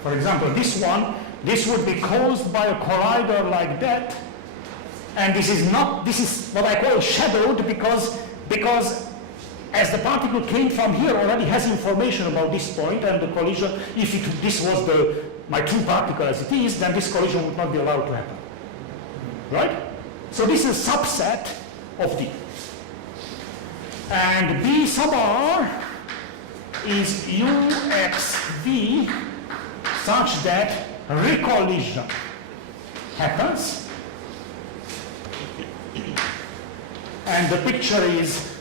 for example, this one This would be caused by a collider like that. And this is what I call shadowed because as the particle came from here already has information about this point and the collision, if this was my true particle as it is, then this collision would not be allowed to happen. Right? So this is a subset of D. And B sub r is UXV such that recollision happens. And the picture is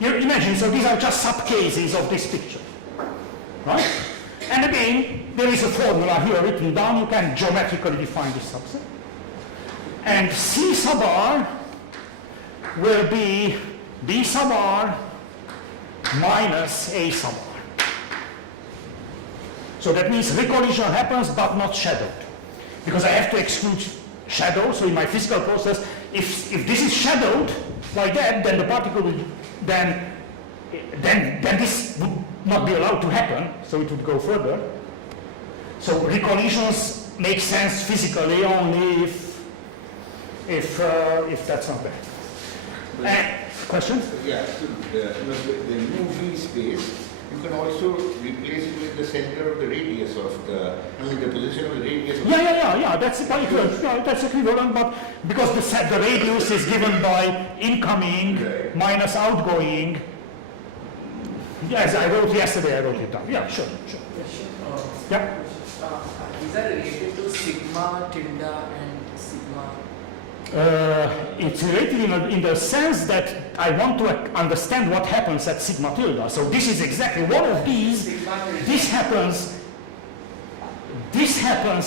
you imagine, so these are just subcases of this picture, right? And again, there is a formula here written down, you can geometrically define this subset. And C sub r will be B sub r minus A sub r. So that means recollision happens but not shadowed. Because I have to exclude shadow, so in my physical process, if this is shadowed like that, then the particle will, then this would not be allowed to happen, so it would go further. So recollisions make sense physically only if that's not there. Question? Yeah, so the new V space, you can also replace it with the center of the radius of the position of the radius of Yeah, that's equivalent. Yeah, that's equivalent, but because the radius is given by incoming minus outgoing. Yes, I wrote yesterday, I wrote it down. Yeah, sure. Question. Yeah. Is that related to sigma, tilde, and sigma? It's related in the sense that I want to understand what happens at sigma tilde. So this is exactly one of these. This happens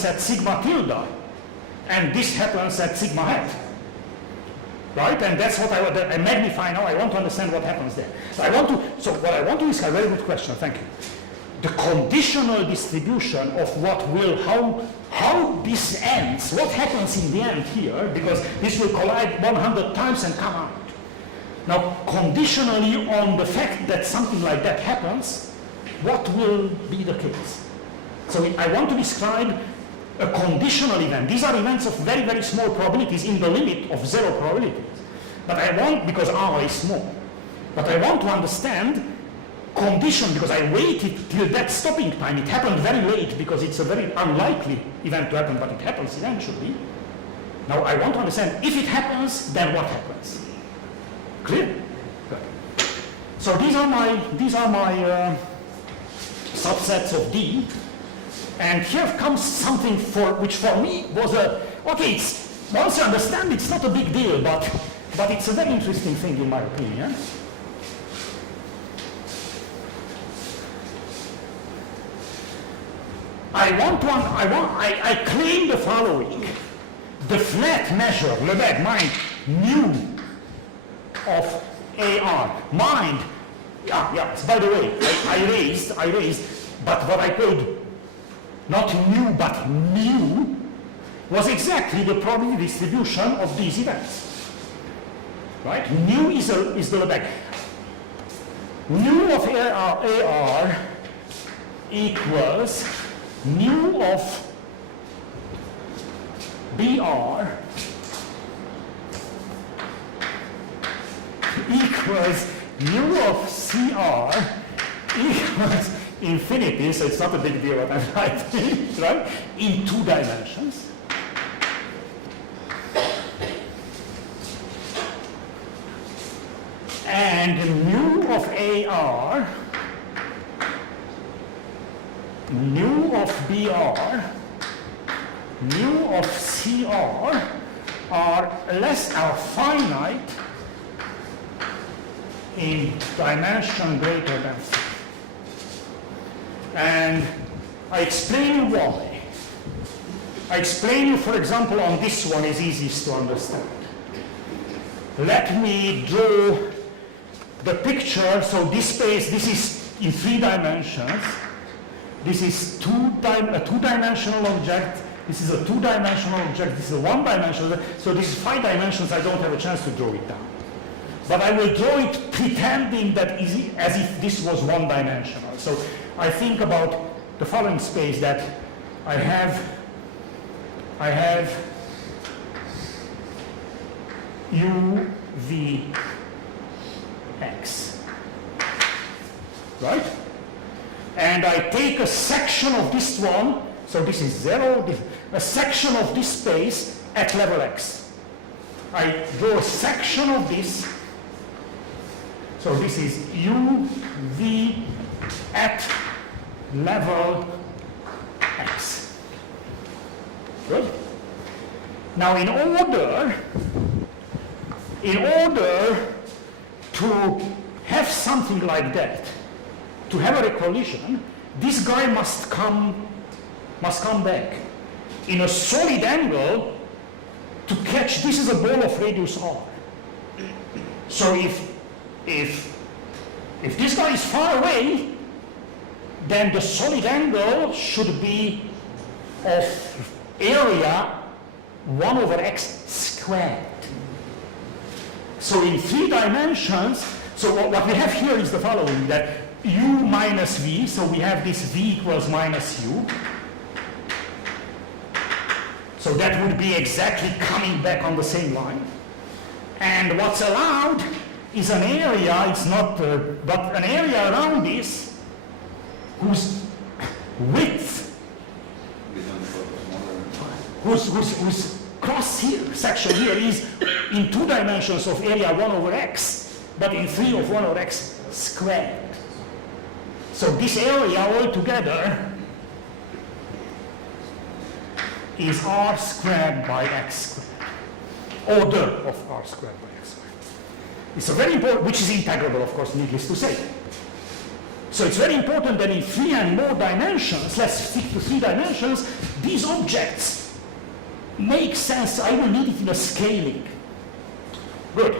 at sigma tilde, and this happens at sigma hat. Right? And that's what I magnify now. I want to understand what happens there. So what I want to is a very good question. Thank you. The conditional distribution of how this ends, what happens in the end here, because this will collide 100 times and come out. Now, conditionally on the fact that something like that happens, what will be the case? So I want to describe a conditional event. These are events of very, very small probabilities in the limit of zero probabilities. But I want, because R is small, but I want to understand condition, because I waited till that stopping time. It happened very late because it's a very unlikely event to happen, but it happens eventually. Now I want to understand, if it happens, then what happens? Clear? Good. So these are my subsets of D. And here comes something which for me was once you understand, it's not a big deal, but it's a very interesting thing in my opinion. I claim the following. The flat measure, Lebesgue, mind, mu of AR, mind, by the way, I raised, but what I called not mu, but mu, was exactly the probability distribution of these events. Right? Mu is the Lebesgue. Mu of AR equals mu of BR equals mu of CR equals infinity, so it's not a big deal what I'm writing, right? In 2 dimensions. And mu of AR, mu of BR, mu of CR are finite in dimension greater than 3. And I explain you why. I explain you, for example, on this one is easiest to understand. Let me draw the picture. So this space, this is in 3 dimensions. This is a two-dimensional object This is a two-dimensional object, this is a one-dimensional, so this is 5 dimensions, I don't have a chance to draw it down. But I will draw it pretending that as if this was one-dimensional. So I think about the following space that I have U, V, X, right? And I take a section of this one, so this is 0, a section of this space at level X. I draw a section of this, so this is U, V at level X. Good? Now in order to have something like that, to have a collision, this guy must come back in a solid angle to catch. This is a ball of radius r. So if this guy is far away, then the solid angle should be of area 1 over x squared. So in 3 dimensions, so what we have here is the following, that u minus v, so we have this v equals minus u. So that would be exactly coming back on the same line. And what's allowed is an area, it's not, but an area around this whose width, whose cross here, section here is in 2 dimensions of area 1 over x, but in 3 of 1 over x squared. So this area altogether is r squared by x squared, order of r squared by x squared. It's a very important, which is integrable, of course, needless to say. So it's very important that in 3 and more dimensions, let's stick to 3 dimensions, these objects make sense. I will need it in a scaling. Good.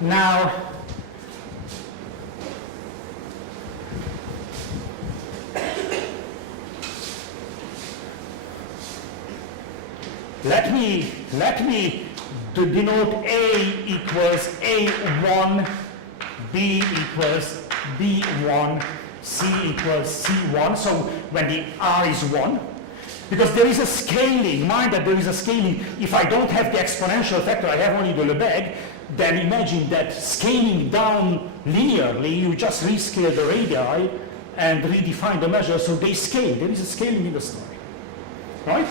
Now, let me denote A equals A1, B equals B1, C equals C1. So when the R is 1, because there is a scaling, mind that there is a scaling. If I don't have the exponential factor, I have only the Lebesgue, then imagine that scaling down linearly, you just rescale the radii and redefine the measure, so they scale. There is a scaling in the story, right?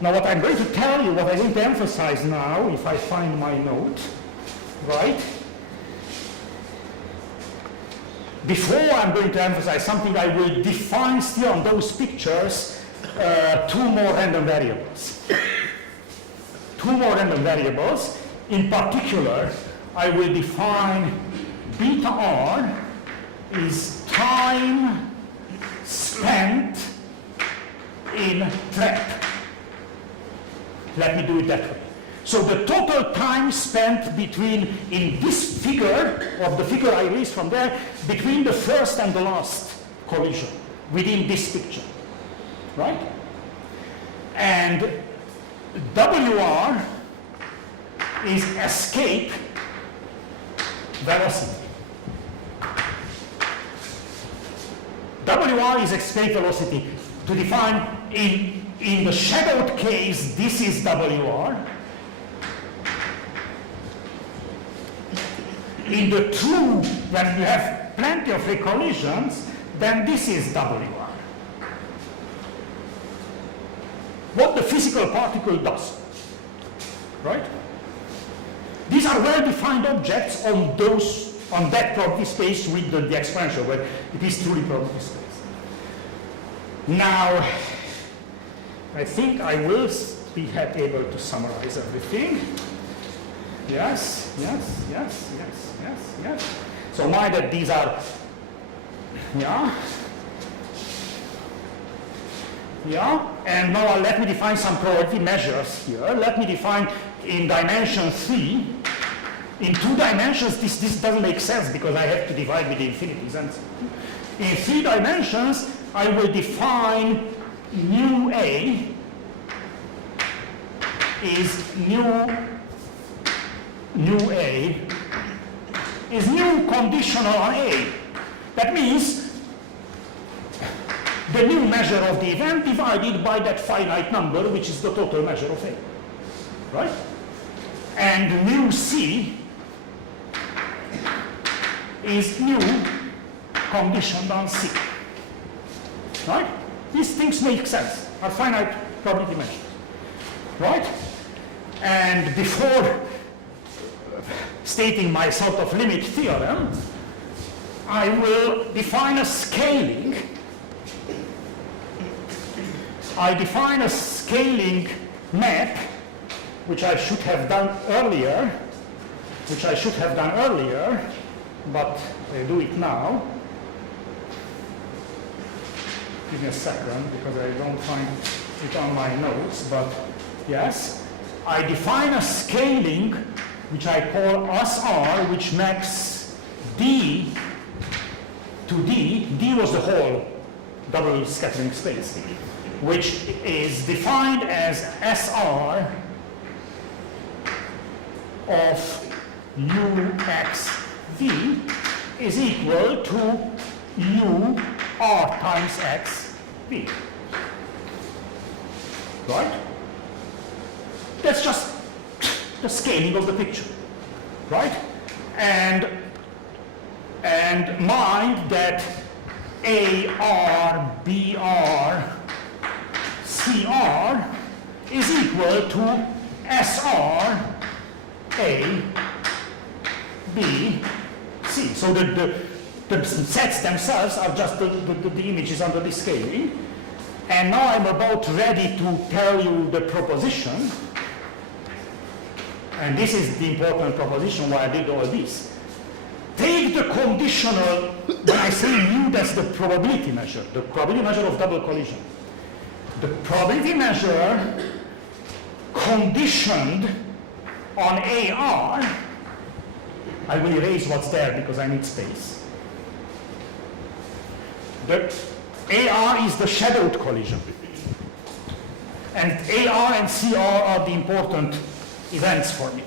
Now what I'm going to tell you, what I'm going to emphasize now, if I find my note, right? Before I'm going to emphasize something, I will define still on those pictures 2 more random variables. 2 more random variables. In particular, I will define beta r is time spent in trap. Let me do it that way. So the total time spent between, in this figure, or the figure I raised from there, between the first and the last collision within this picture, right? And WR is escape velocity. WR is escape velocity. To define, in the shadowed case, this is WR. In the true, when you have plenty of recollisions, then this is WR. What the physical particle does, right? These are well-defined objects on that probability space with the exponential, where it is truly probability space. Now, I think I will be able to summarize everything. Yes. So mind that these are, and now let me define some probability measures here. Let me define in dimension 3. In 2 dimensions, this doesn't make sense because I have to divide with the infinities. And in 3 dimensions, I will define mu A is mu conditional on A. That means the new measure of the event divided by that finite number, which is the total measure of A, right? And mu C is mu conditioned on C, right? These things make sense, are finite probability measures, right? And before stating my sort of limit theorem, I will define a scaling. I define a scaling map, which I should have done earlier, but I do it now. Give me a second, because I don't find it on my notes, but yes. I define a scaling, which I call SR, which maps D to D. D was the whole double scattering space, which is defined as SR of UXV is equal to U R times X V. Right? That's just the scaling of the picture. Right? And mind that AR, BR, CR is equal to SR, A, B, C. So the sets themselves are just the images under the scaling. And now I'm about ready to tell you the proposition. And this is the important proposition why I did all this. Take the conditional, when I say mu, that's the probability measure of double collision. The probability measure conditioned on AR, I will erase what's there because I need space. The AR is the shadowed collision. And AR and CR are the important events for me.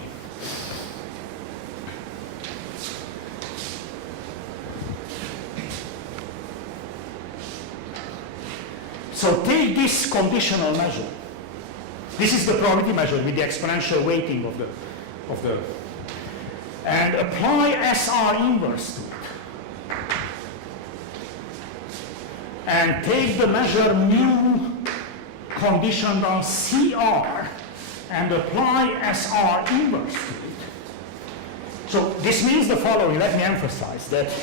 So take this conditional measure. This is the probability measure with the exponential weighting of the and apply SR inverse to it. And take the measure mu conditioned on CR and apply SR inverse to it. So this means the following, let me emphasize that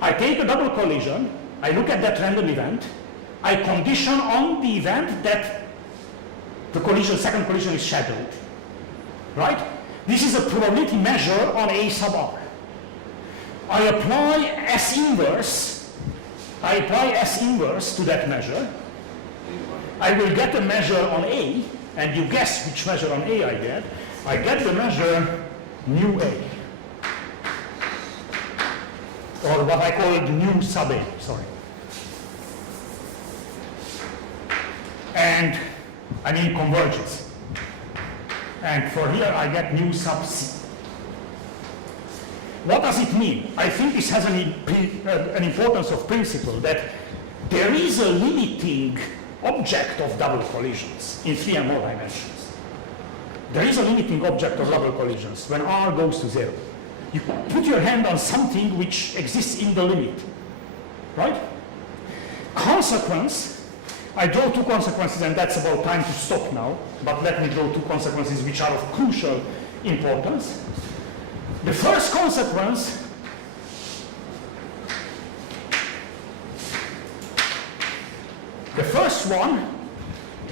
I take a double collision, I look at that random event, I condition on the event that the collision, second collision is shadowed, right? This is a probability measure on A sub R. I apply S inverse to that measure. I will get a measure on A, and you guess which measure on A I get. I get the measure mu A, or what I call mu sub A, sorry. And I mean convergence. And for here I get mu sub C. What does it mean? I think this has an importance of principle that there is a limiting object of double collisions in 3 and more dimensions. There is a limiting object of double collisions when R goes to 0. You put your hand on something which exists in the limit, right? Consequence, I draw 2 consequences, and that's about time to stop now, but let me draw 2 consequences which are of crucial importance. The first consequence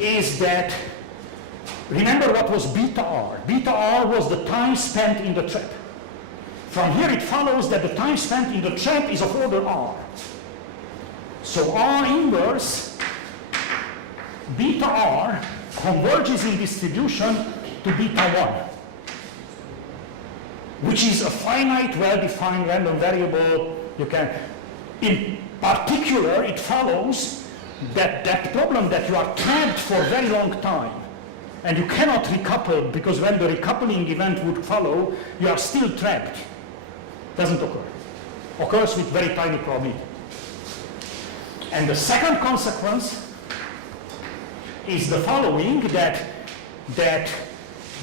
is that, remember what was beta R? Beta R was the time spent in the trap. From here it follows that the time spent in the trap is of order R. So R inverse beta R converges in distribution to beta 1, which is a finite, well-defined random variable. You can, in particular, it follows that problem that you are trapped for a very long time and you cannot recouple, because when the recoupling event would follow, you are still trapped. Doesn't occur. Occurs with very tiny probability. And the second consequence is the following, that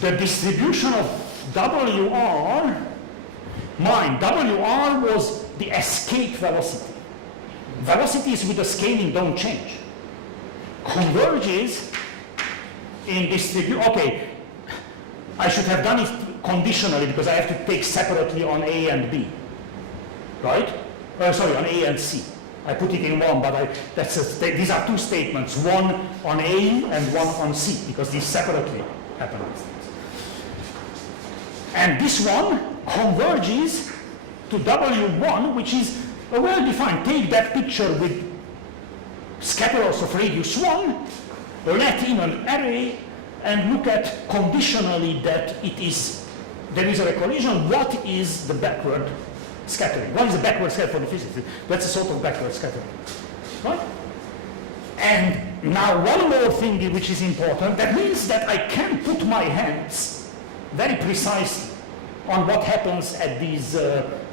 the distribution of WR, WR was the escape velocity. Velocities with the scaling don't change. Converges in distribution. Okay, I should have done it conditionally because I have to take separately on A and B, right? Sorry, on A and C. I put it in one, but these are two statements, one on A and one on C, because these separately happen. And this one converges to W1, which is a well-defined. Take that picture with scatterers of radius 1, let in an array, and look at conditionally that there is a collision. What is the backward scattering? What is the backward scattering for the physicist? That's a sort of backward scattering, right? And now one more thing which is important, that means that I can put my hands very precisely on what happens at these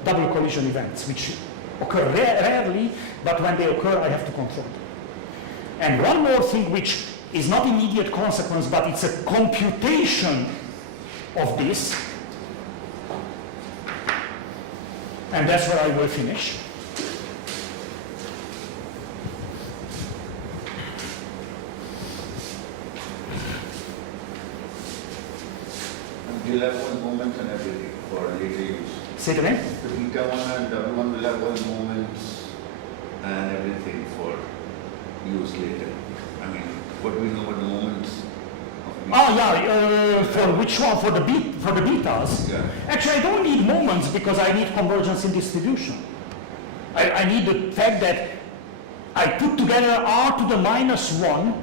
double collision events, which occur rarely, but when they occur I have to control them. And one more thing which is not immediate consequence, but it's a computation of this, and that's where I will finish. You'll have one moment and everything for later use. Say it again? The beta 1 and W1 will have one moments and everything for use later. I mean, what do we know about the moments of beta? Oh yeah, for which one? For the betas? Yeah. Actually, I don't need moments because I need convergence in distribution. I need the fact that I put together R to the -1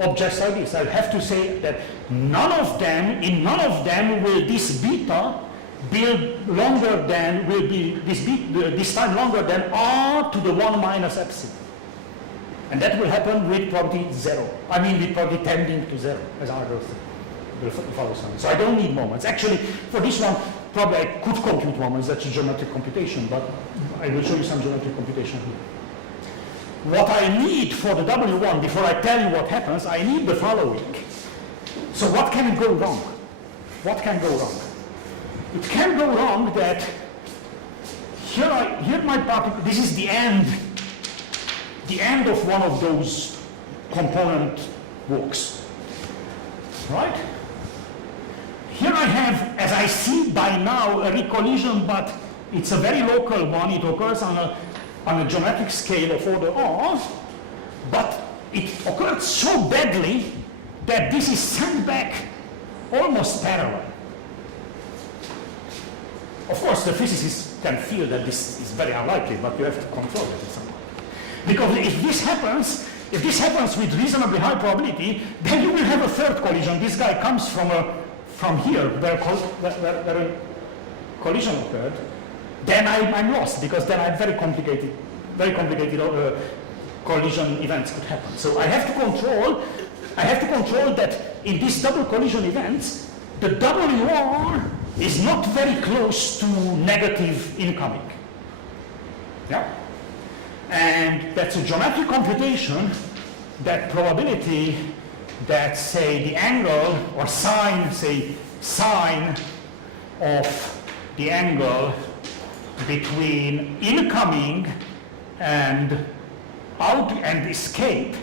objects like this. I have to say that in none of them will this beta be longer than, this time longer than R to the 1 minus epsilon. And that will happen with probability 0. I mean with probability tending to 0, as R will follow something. So I don't need moments. Actually, for this one, probably I could compute moments. That's a geometric computation, but I will show you some geometric computation here. What I need for the W1, before I tell you what happens, I need the following. So what can go wrong? What can go wrong? It can go wrong that here my particle, this is the end of one of those component walks, right? Here I have, as I see by now, a recollision, but it's a very local one. It occurs on a geometric scale of order R, but it occurred so badly that this is sent back almost parallel. Of course, the physicists can feel that this is very unlikely, but you have to control it in some way. Because if this happens with reasonably high probability, then you will have a third collision. This guy comes from here, where a collision occurred. Then I'm lost, because then I have very complicated collision events could happen. So I have to control that in these double collision events, the WR is not very close to negative incoming. Yeah? And that's a geometric computation, that probability that, say, the angle or sine, say, sine of the angle between incoming and out and escape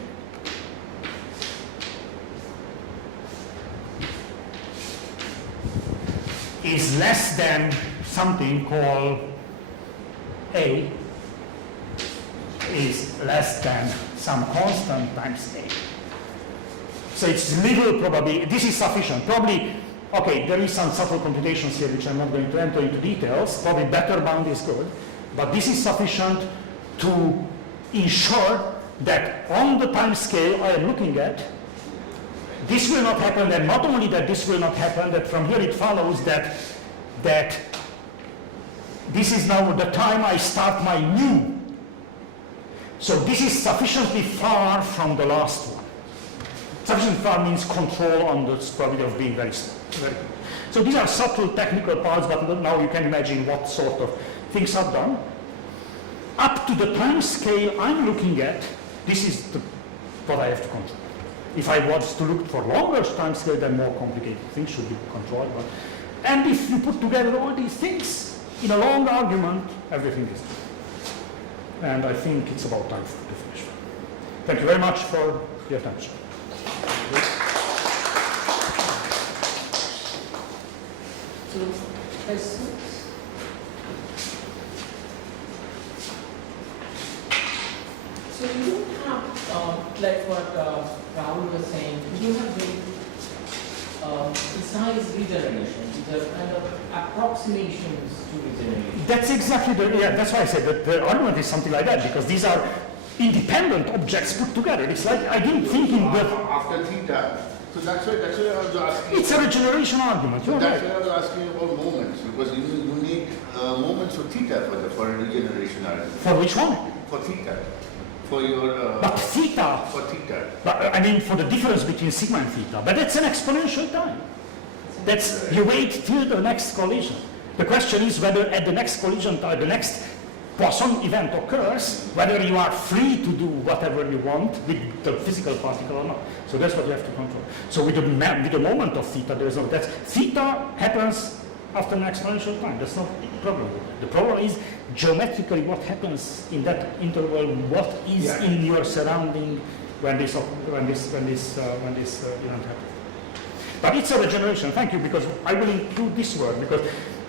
is less than something called A, is less than some constant times A. So it's little probably, this is sufficient. Probably, okay, there is some subtle computations here which I'm not going to enter into details. Probably better bound is good. But this is sufficient to ensure that on the time scale I am looking at, this will not happen, and not only that this will not happen, that from here it follows that this is now the time I start my new. So this is sufficiently far from the last one. Sufficiently far means control on the probability of being very slow. So these are subtle technical parts, but now you can imagine what sort of things are done. Up to the time scale I'm looking at, this is what I have to control. If I was to look for longer time scale, then more complicated things should be controlled. And if you put together all these things in a long argument, everything is done. And I think it's about time to finish. Thank you very much for your attention. So, questions? So you don't have, like what Rahul was saying, you have very precise regeneration. These are kind of approximations to regeneration. That's exactly that's why I said that the argument is something like that, because these are independent objects put together. It's like, I didn't think in the... After theta, so that's why I was asking. It's a regeneration argument. So that's why I was asking about moments, because you need moments for theta for a regeneration argument. For which one? For theta. For your... But theta... For theta. But, I mean, for the difference between sigma and theta. But that's an exponential time. That's, you wait till the next collision. The question is whether at the next collision time, the next Poisson event occurs, whether you are free to do whatever you want with the physical particle or not. So that's what you have to control. So with the moment of theta, there is no... Theta happens after an exponential time. That's not the problem. The problem is geometrically what happens in that interval, what is in your surrounding when this event happens. But it's a regeneration. Thank you, because I will include this word, because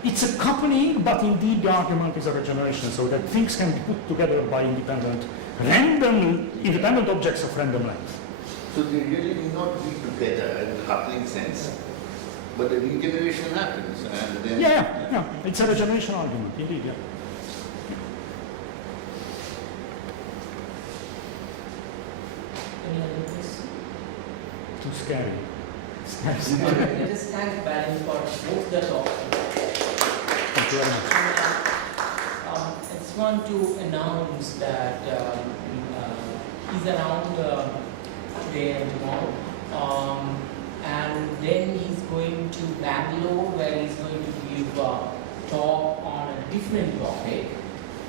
it's a coupling, but indeed the argument is a regeneration, so that things can be put together by independent objects of random length. So they really do not be together in a coupling sense, but the regeneration happens, and then... Yeah, it's a regeneration argument, indeed, yeah. Any other questions? Too scary. Let us thank Bálint for both the talk. Thank you very much. I just want to announce that he's around today and tomorrow. And then he's going to Bangalore, where he's going to give a talk on a different topic.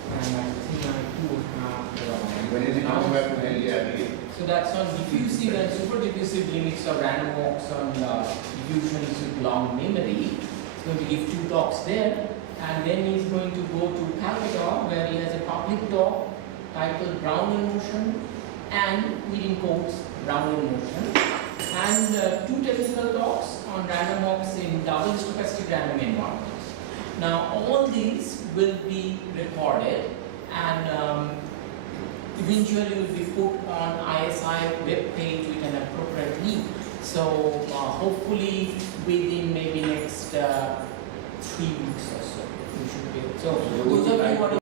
And I think I do have When is it coming back to India? So that's on diffusive and super diffusive limits of random walks on diffusions with long memory. He's going to give 2 talks there, and then he's going to go to Calcutta, where he has a public talk titled Brownian motion and, within quotes, Brownian motion, and 2 technical talks on random walks in double stochastic random environments. Now all these will be recorded and eventually will be put on ISI web page with an appropriate link. So hopefully within maybe next 3 weeks or so, we should be able. So those of you who are